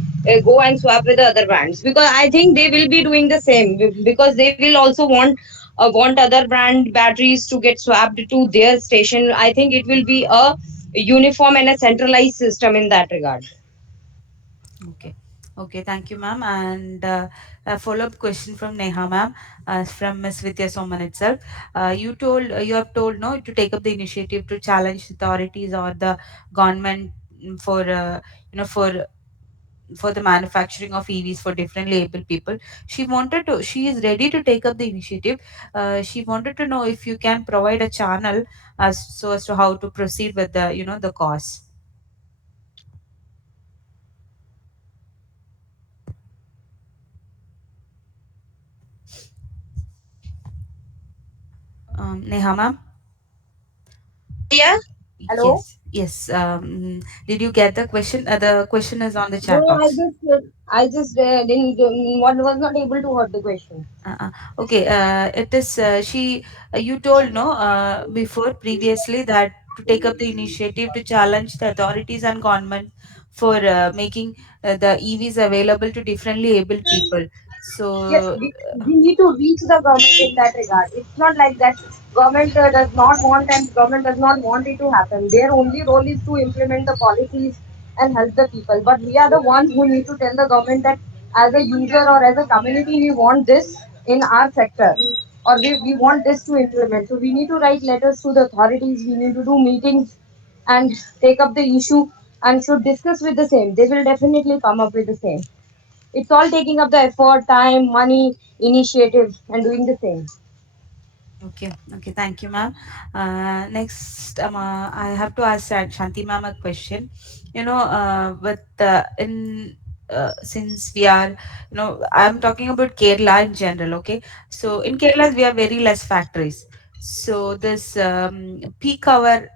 go and swap with the other brands, because I think they will be doing the same, because they will also want other brand batteries to get swapped to their station. I think it will be a uniform and a centralized system in that regard. Okay. Okay, thank you, ma'am. And a follow-up question from Neha, ma'am, from Miss Vidya Soman itself. You have told no to take up the initiative to challenge authorities or the government, for for the manufacturing of EVs for differently able people. She is ready to take up the initiative. She wanted to know if you can provide a channel as to how to proceed with the cause. Neha, ma'am. Yeah. Hello. Yes, yes. Did you get the question? The question is on the No, chat no, box. I just didn't was not able to hear the question. Okay. It is. You told no before previously that to take up the initiative to challenge the authorities and government for making the EVs available to differently abled people. Yes, So, we need to reach the government in that regard. It's not like that government does not want, and government does not want it to happen. Their only role is to implement the policies and help the people. But we are the ones who need to tell the government that as a user or as a community, we want this in our sector, or we want this to implement. So we need to write letters to the authorities. We need to do meetings and take up the issue and should discuss with the same. They will definitely come up with the same. It's all taking up the effort, time, money, initiative, and doing the same. okay, okay, thank you, ma'am. Next, I have to ask Shanti ma'am a question. With in since we are, I'm talking about Kerala in general. Okay, so in Kerala we have very less factories. So this peak hour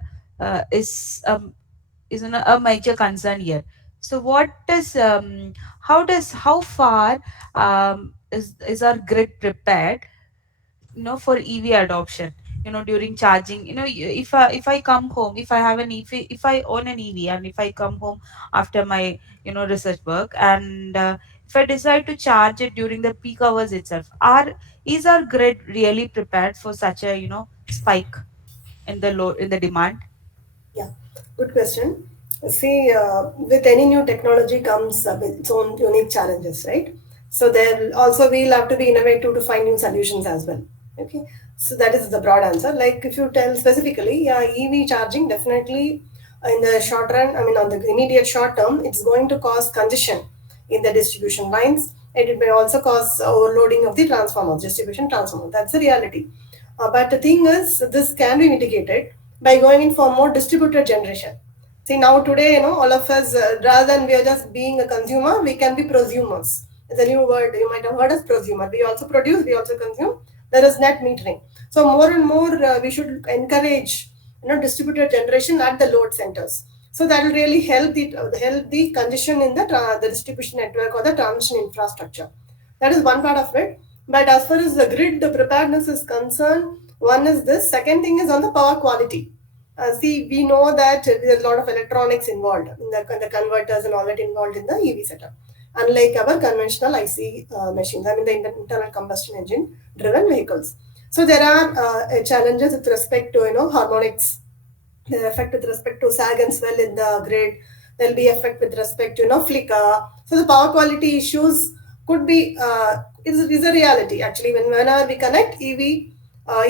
is a major concern here. So how far is our grid prepared for EV adoption, during charging. If I come home, if I have an if I own an EV, and if I come home after my research work, and if I decide to charge it during the peak hours itself, is our grid really prepared for such a spike in the demand? Yeah, good question. See, with any new technology comes with its own unique challenges, right? So there also we'll have to be innovative to find new solutions as well. Okay, so that is the broad answer. Like if you tell specifically, yeah, EV charging definitely in the short run, I mean on the immediate short term, it's going to cause congestion in the distribution lines. And it may also cause overloading of the transformers, distribution transformers. That's the reality. But the thing is, this can be mitigated by going in for more distributed generation. See, now today, all of us, rather than we are just being a consumer, we can be prosumers. It's a new word you might have heard as prosumer. We also produce, we also consume. There is net metering. So more and more, we should encourage, distributed generation at the load centers. So that will really help the congestion in the distribution network or the transmission infrastructure. That is one part of it. But as far as the grid preparedness is concerned, one is this. Second thing is on the power quality. See, we know that there's a lot of electronics involved, in the converters and all that involved in the EV setup. Unlike our conventional IC machines, I mean the internal combustion engine driven vehicles. So there are challenges with respect to harmonics, the effect with respect to sag and swell in the grid. There'll be effect with respect to flicker. So the power quality issues could be is a reality actually whenever we connect EV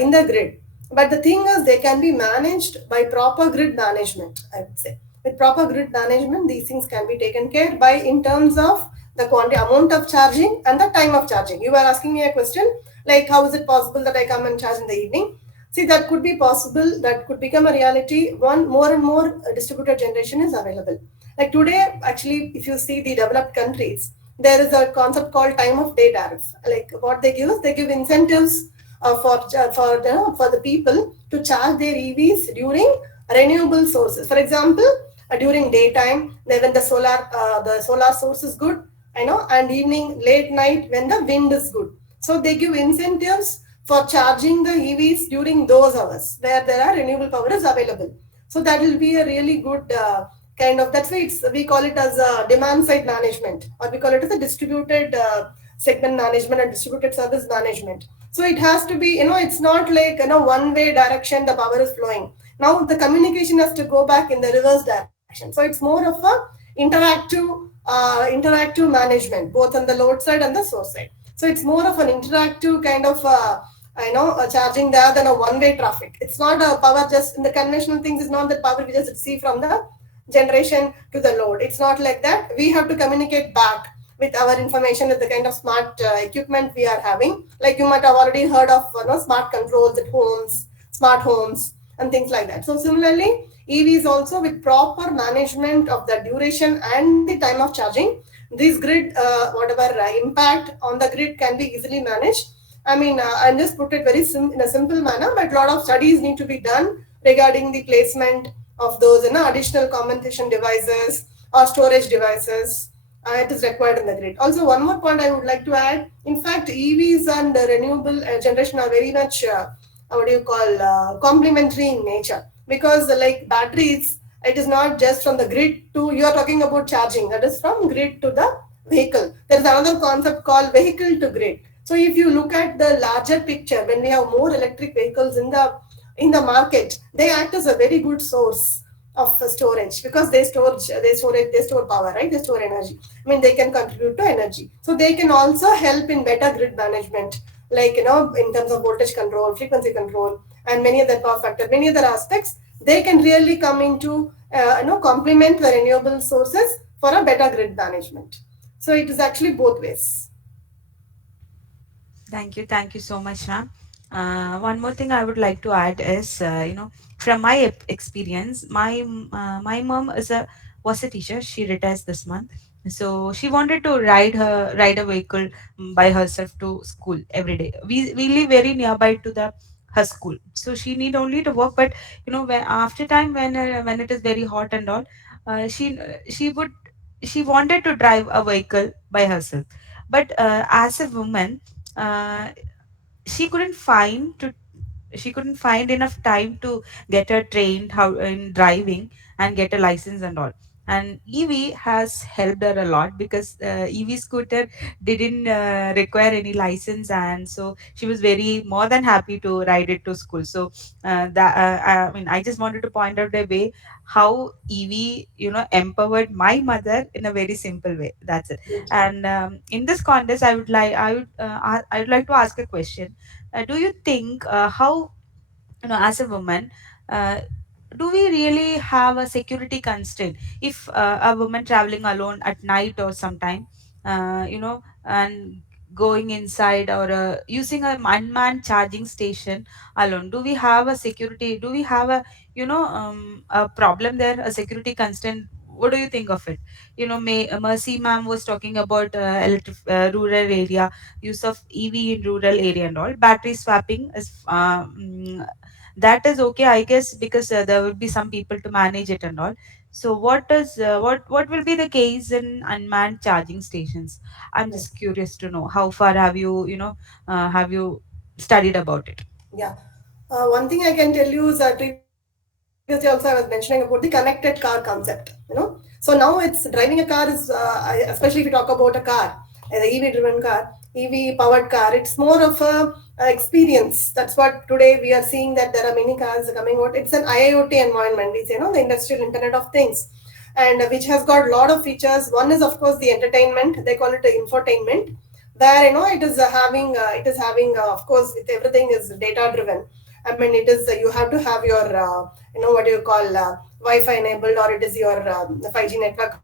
in the grid. But the thing is, they can be managed by proper grid management. I would say with proper grid management, these things can be taken care by in terms of the quantity, amount of charging, and the time of charging. You were asking me a question like, how is it possible that I come and charge in the evening? See, that could be possible, that could become a reality. One more and more distributed generation is available. Like today, actually, if you see the developed countries, there is a concept called time of day tariff. Like what they give is they give incentives for the people to charge their EVs during renewable sources. For example, during daytime, when the solar source is good, and evening late night when the wind is good. So they give incentives for charging the EVs during those hours where there are renewable power is available. So that will be a really good kind of, that's why we call it as a demand side management, or we call it as a distributed segment management and distributed service management. So it has to be, it's not like, one way direction the power is flowing. Now the communication has to go back in the reverse direction. So it's more of a interactive management, both on the load side and the source side. So it's more of an interactive kind of charging there than a one-way traffic. It's not a power just in the conventional things. Is not that power we just receive from the generation to the load. It's not like that. We have to communicate back with our information with the kind of smart equipment we are having. Like you might have already heard of smart controls at homes, smart homes, and things like that. So similarly, EVs also with proper management of the duration and the time of charging, this grid, whatever impact on the grid can be easily managed. I mean, I'll just put it in a simple manner, but a lot of studies need to be done regarding the placement of those additional compensation devices or storage devices. It is required in the grid. Also, one more point I would like to add. In fact, EVs and renewable generation are very much complementary in nature, because like batteries, it is not just from the grid to, you are talking about charging, that is from grid to the vehicle. There is another concept called vehicle to grid. So if you look at the larger picture, when we have more electric vehicles in the market, they act as a very good source of storage, because they store power, right? They store energy. I mean, they can contribute to energy. So they can also help in better grid management, like in terms of voltage control, frequency control, and many other power factor, many other aspects. They can really come into complement the renewable sources for a better grid management. So it is actually both ways. Thank you so much, ma'am. One more thing I would like to add is, from my experience, my mom was a teacher. She retires this month, so she wanted to ride a vehicle by herself to school every day. We live very nearby to the her school, so she need only to walk. But when after time when it is very hot and all, she would she wanted to drive a vehicle by herself. But as a woman, uh, she couldn't find to she couldn't find enough time to get her trained how in driving and get a license and all. And EV has helped her a lot, because EV scooter didn't require any license, and so she was very more than happy to ride it to school. So that I mean, I just wanted to point out a way how EV empowered my mother in a very simple way. That's it. And in this contest, I would like to ask a question. Do you think, how, as a woman, uh, do we really have a security constraint if a woman traveling alone at night or sometime, and going inside or using a unmanned charging station alone? Do we have a security? Do we have a a problem there? A security constraint? What do you think of it? Mercy ma'am was talking about rural area, use of EV in rural area and all. Battery swapping is that is okay, I guess, because there will be some people to manage it and all. So what will be the case in unmanned charging stations? I'm Yes. just curious to know how far have you have you studied about it? Yeah. One thing I can tell you is that previously also I was mentioning about the connected car concept. So now it's driving a car is, especially if you talk about a car, the EV driven car, EV powered car, it's more of a experience. That's what today we are seeing that there are many cars coming out. It's an IoT environment. It's, the industrial Internet of Things, and which has got a lot of features. One is of course the entertainment. They call it infotainment, where it is having of course with everything is data driven. I mean, it is you have to have your what do you call Wi-Fi enabled, or it is your 5G network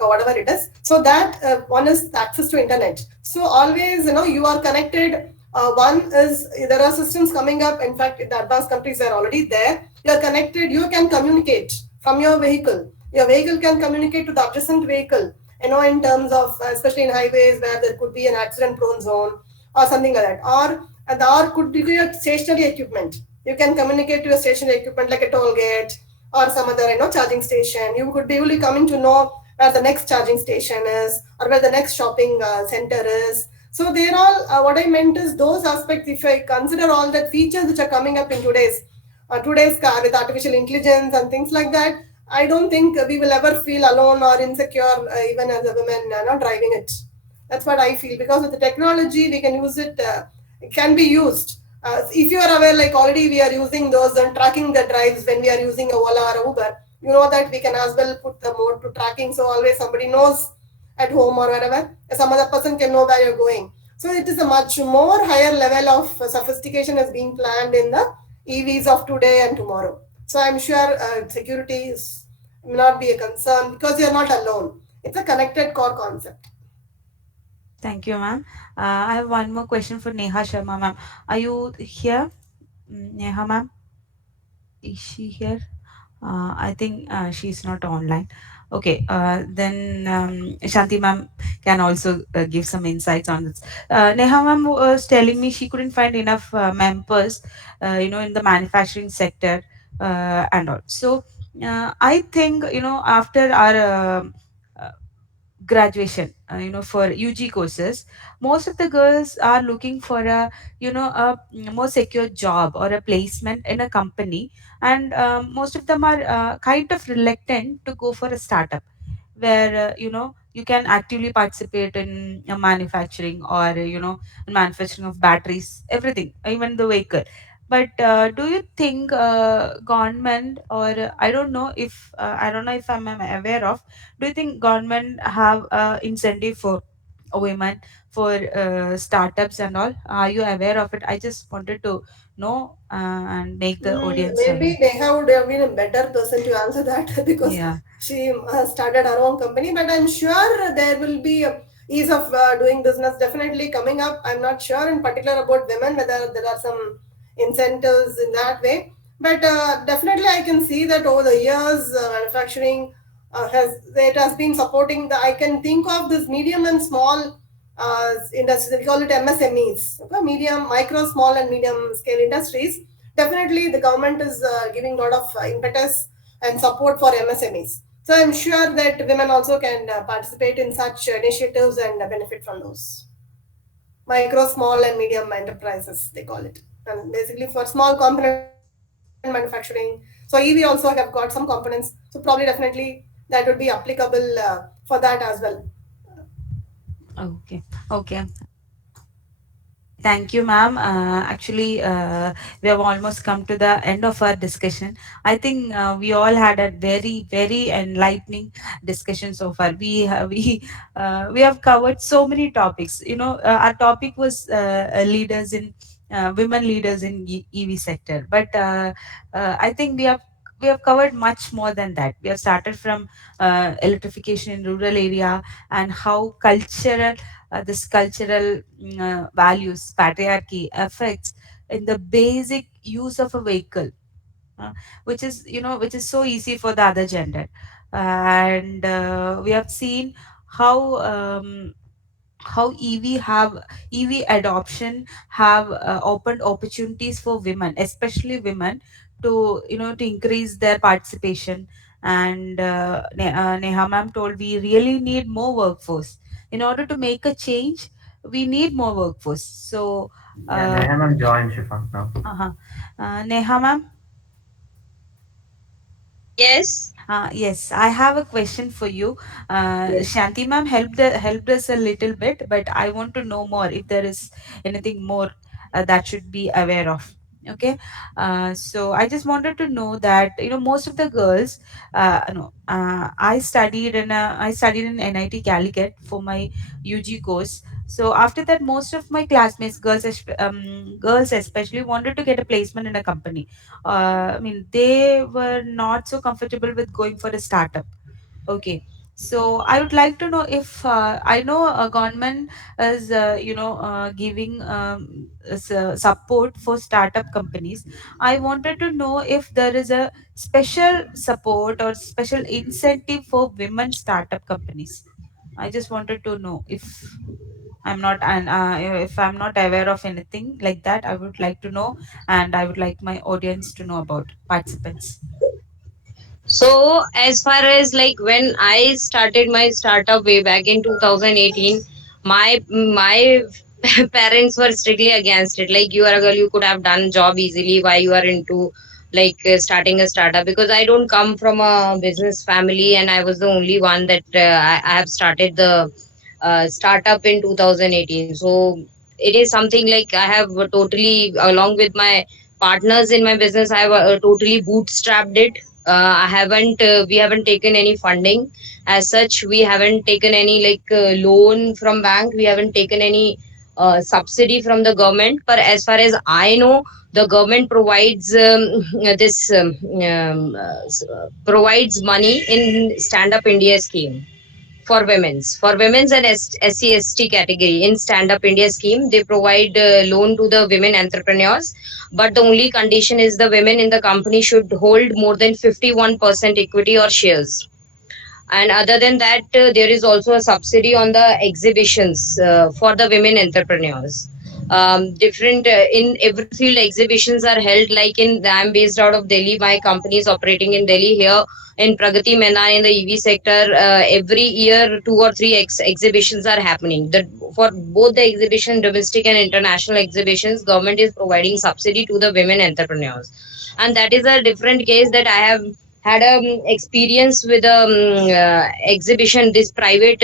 or whatever it is. So that one is access to internet. So always you are connected. One is there are systems coming up. In fact, the advanced countries are already there. You are connected. You can communicate from your vehicle. Your vehicle can communicate to the adjacent vehicle. In terms of especially in highways where there could be an accident prone zone or something like that, or could be your stationary equipment. You can communicate to your stationary equipment like a toll gate or some other charging station. You could be really coming to know where the next charging station is or where the next shopping center is. So they're all what I meant is those aspects. If I consider all the features which are coming up in today's car with artificial intelligence and things like that, I don't think we will ever feel alone or insecure, even as a woman not driving it. That's what I feel, because with the technology we can use it. It can be used. If you are aware, like already we are using those and tracking the drives when we are using a Ola or a Uber. You know that we can as well put the mode to tracking, so always somebody knows at home or wherever. Some other person can know where you're going. So it is a much more higher level of sophistication is being planned in the EVs of today and tomorrow. So I'm sure security will not be a concern because you're not alone. It's a connected core concept. Thank you, ma'am. I have one more question for Neha Sharma, ma'am. Are you here? Neha, ma'am? Is she here? I think she's not online. Okay, then Shanti ma'am can also give some insights on this. Neha ma'am was telling me she couldn't find enough members, in the manufacturing sector and all. So I think, after our uh, graduation, for UG courses, most of the girls are looking for a more secure job or a placement in a company, and most of them are kind of reluctant to go for a startup where you can actively participate in manufacturing or manufacturing of batteries, everything, even the vehicle. But do you think government, or I don't know if I'm aware of, do you think government have incentive for women for startups and all? Are you aware of it? I just wanted to know and make the audience aware. Maybe Neha would have been a better person to answer that because Yeah. she started her own company. But I'm sure there will be a ease of doing business definitely coming up. I'm not sure in particular about women whether there are some incentives in that way. But definitely, I can see that over the years, manufacturing has been supporting the. I can think of this medium and small industries. We call it MSMEs, okay? Medium, micro, small, and medium scale industries. Definitely, the government is giving a lot of impetus and support for MSMEs. So I'm sure that women also can participate in such initiatives and benefit from those micro, small, and medium enterprises, they call it. And basically for small component manufacturing. So EV also have got some components. So probably definitely that would be applicable for that as well. Okay. Okay. Thank you, ma'am. Actually, we have almost come to the end of our discussion. I think we all had a very, very enlightening discussion so far. We have covered so many topics. Our topic was leaders in women leaders in EV sector, but I think we have covered much more than that. We have started from electrification in rural area and how cultural this cultural values, patriarchy affects in the basic use of a vehicle, uh, which is so easy for the other gender. And we have seen how EV adoption have opened opportunities for women, especially women, to to increase their participation. And Neha ma'am told we really need more workforce in order to make a change. We need more workforce. So, Yeah, uh, Neha ma'am joined Shifa now. uh-huh. Neha ma'am. Yes. Yes, I have a question for you. Yes. Shanti ma'am helped us a little bit, but I want to know more if there is anything more that should be aware of. Okay, so I just wanted to know that most of the girls, no, I studied in NIT Calicut for my UG course. So after that, most of my classmates, girls especially, wanted to get a placement in a company. I mean, they were not so comfortable with going for a startup. Okay. So I would like to know if I know government is giving support for startup companies. I wanted to know if there is a special support or special incentive for women startup companies. I just wanted to know if if I'm not aware of anything like that. I would like to know, and I would like my audience to know about participants. So as far as like when I started my startup way back in 2018, my parents were strictly against it. Like, you are a girl, you could have done job easily. Why you are into like starting a startup? Because I don't come from a business family, and I was the only one that I have started the startup in 2018. So it is something like I have totally, along with my partners in my business, I have totally bootstrapped it. I haven't We haven't taken any funding as such. We haven't taken any like loan from bank. We haven't taken any subsidy from the government. But as far as I know, the government provides this provides money in Stand Up India scheme for women's and SC/ST category. In Stand Up India scheme, they provide loan to the women entrepreneurs, but the only condition is the women in the company should hold more than 51% equity or shares. And other than that, there is also a subsidy on the exhibitions for the women entrepreneurs. Different In every field, exhibitions are held. Like, I'm based out of Delhi. My company is operating in Delhi. Here in Pragati Maidan in the EV sector, every year two or three exhibitions are happening. For both the exhibition, domestic and international exhibitions, government is providing subsidy to the women entrepreneurs. And that is a different case that I have had experience with exhibition, this private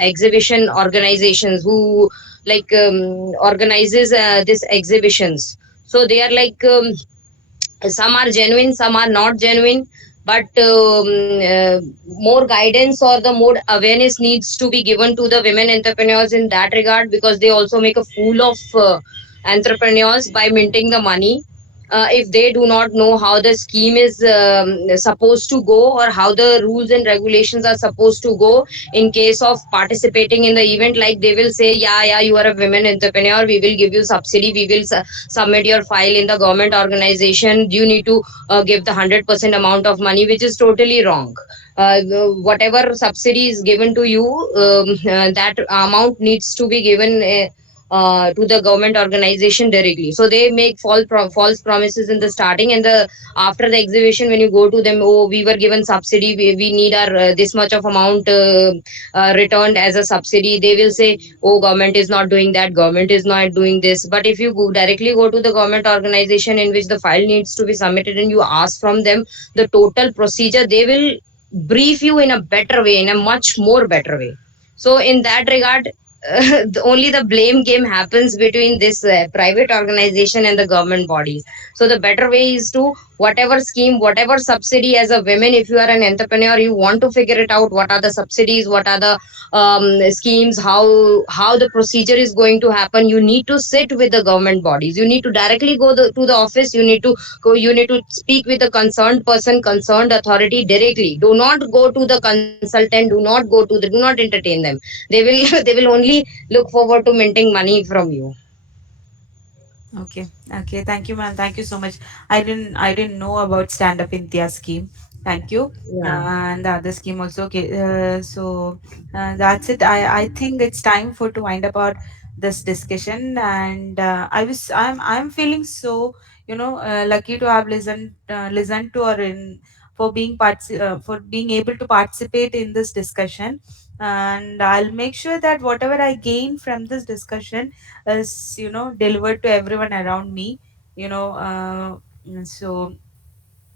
exhibition organizations who like organizes these exhibitions. So they are like, some are genuine, some are not genuine. But more guidance or the more awareness needs to be given to the women entrepreneurs in that regard, because they also make a fool of entrepreneurs by minting the money. If they do not know how the scheme is supposed to go, or how the rules and regulations are supposed to go in case of participating in the event, like they will say, yeah, you are a women entrepreneur, we will give you subsidy, we will submit your file in the government organization, you need to give the 100% amount of money, which is totally wrong. Whatever subsidy is given to you, that amount needs to be given to the government organization directly. So they make false promises in the starting, and the after the exhibition, when you go to them, oh, we were given subsidy, we need our this much of amount returned as a subsidy. They will say, oh, government is not doing that, government is not doing this. But if you directly go to the government organization in which the file needs to be submitted, and you ask from them the total procedure, they will brief you in a better way, in a much more better way. So in that regard, only the blame game happens between this private organization and the government bodies. So the better way is to, whatever scheme, whatever subsidy, as a women, if you are an entrepreneur, you want to figure it out, what are the subsidies, what are the schemes, how the procedure is going to happen. You need to sit with the government bodies, you need to directly go to the office, you need to go, you need to speak with the concerned person, concerned authority directly. Do not go to the consultant, do not go to the, do not entertain them. They will they will only look forward to minting money from you. Okay. Okay. Thank you, ma'am. Thank you so much. I didn't know about Stand Up India scheme. Thank you. Yeah. And the other scheme also. Okay. That's it. I think it's time for to wind up our this discussion. And I'm feeling so, lucky to have listened to, or in for being able to participate in this discussion. And I'll make sure that whatever I gain from this discussion is, delivered to everyone around me. So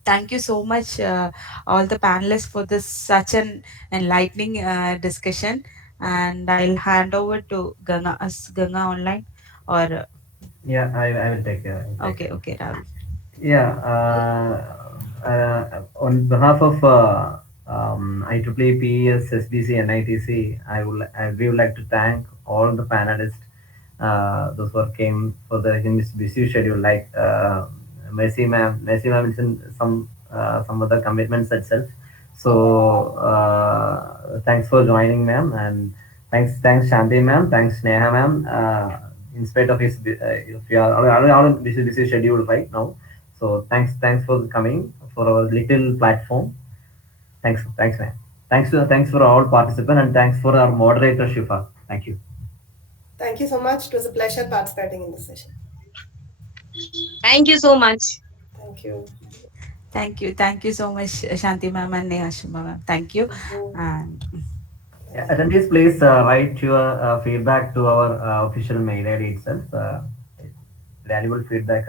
thank you so much, all the panelists, for this such an enlightening discussion. And I'll hand over to Ganga online, or Yeah, I will take care. I will take okay, care. okay, Rahul. Yeah, on behalf of IEEE PES SBC NITC, we would like to thank all the panelists, those who came for the in this busy schedule, like Mercy ma'am is in some other commitments itself. So thanks for joining, ma'am, and thanks Shanti ma'am, thanks Neha ma'am. In spite of his, if you are all busy schedule right now, so thanks for coming for our little platform. Thanks, man. Thanks for all participants, and thanks for our moderator Shifa. Thank you. Thank you so much. It was a pleasure participating in this session. Thank you so much. Thank you. Thank you so much, Shanti ma'am and Neha Sharma ma'am. Thank you. Thank you. And Yeah, attendees, please write your feedback to our official mail ID itself. Valuable feedback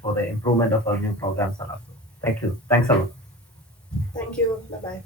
for the improvement of our new programs and also. Thank you. Thanks a lot. Thank you. Bye bye.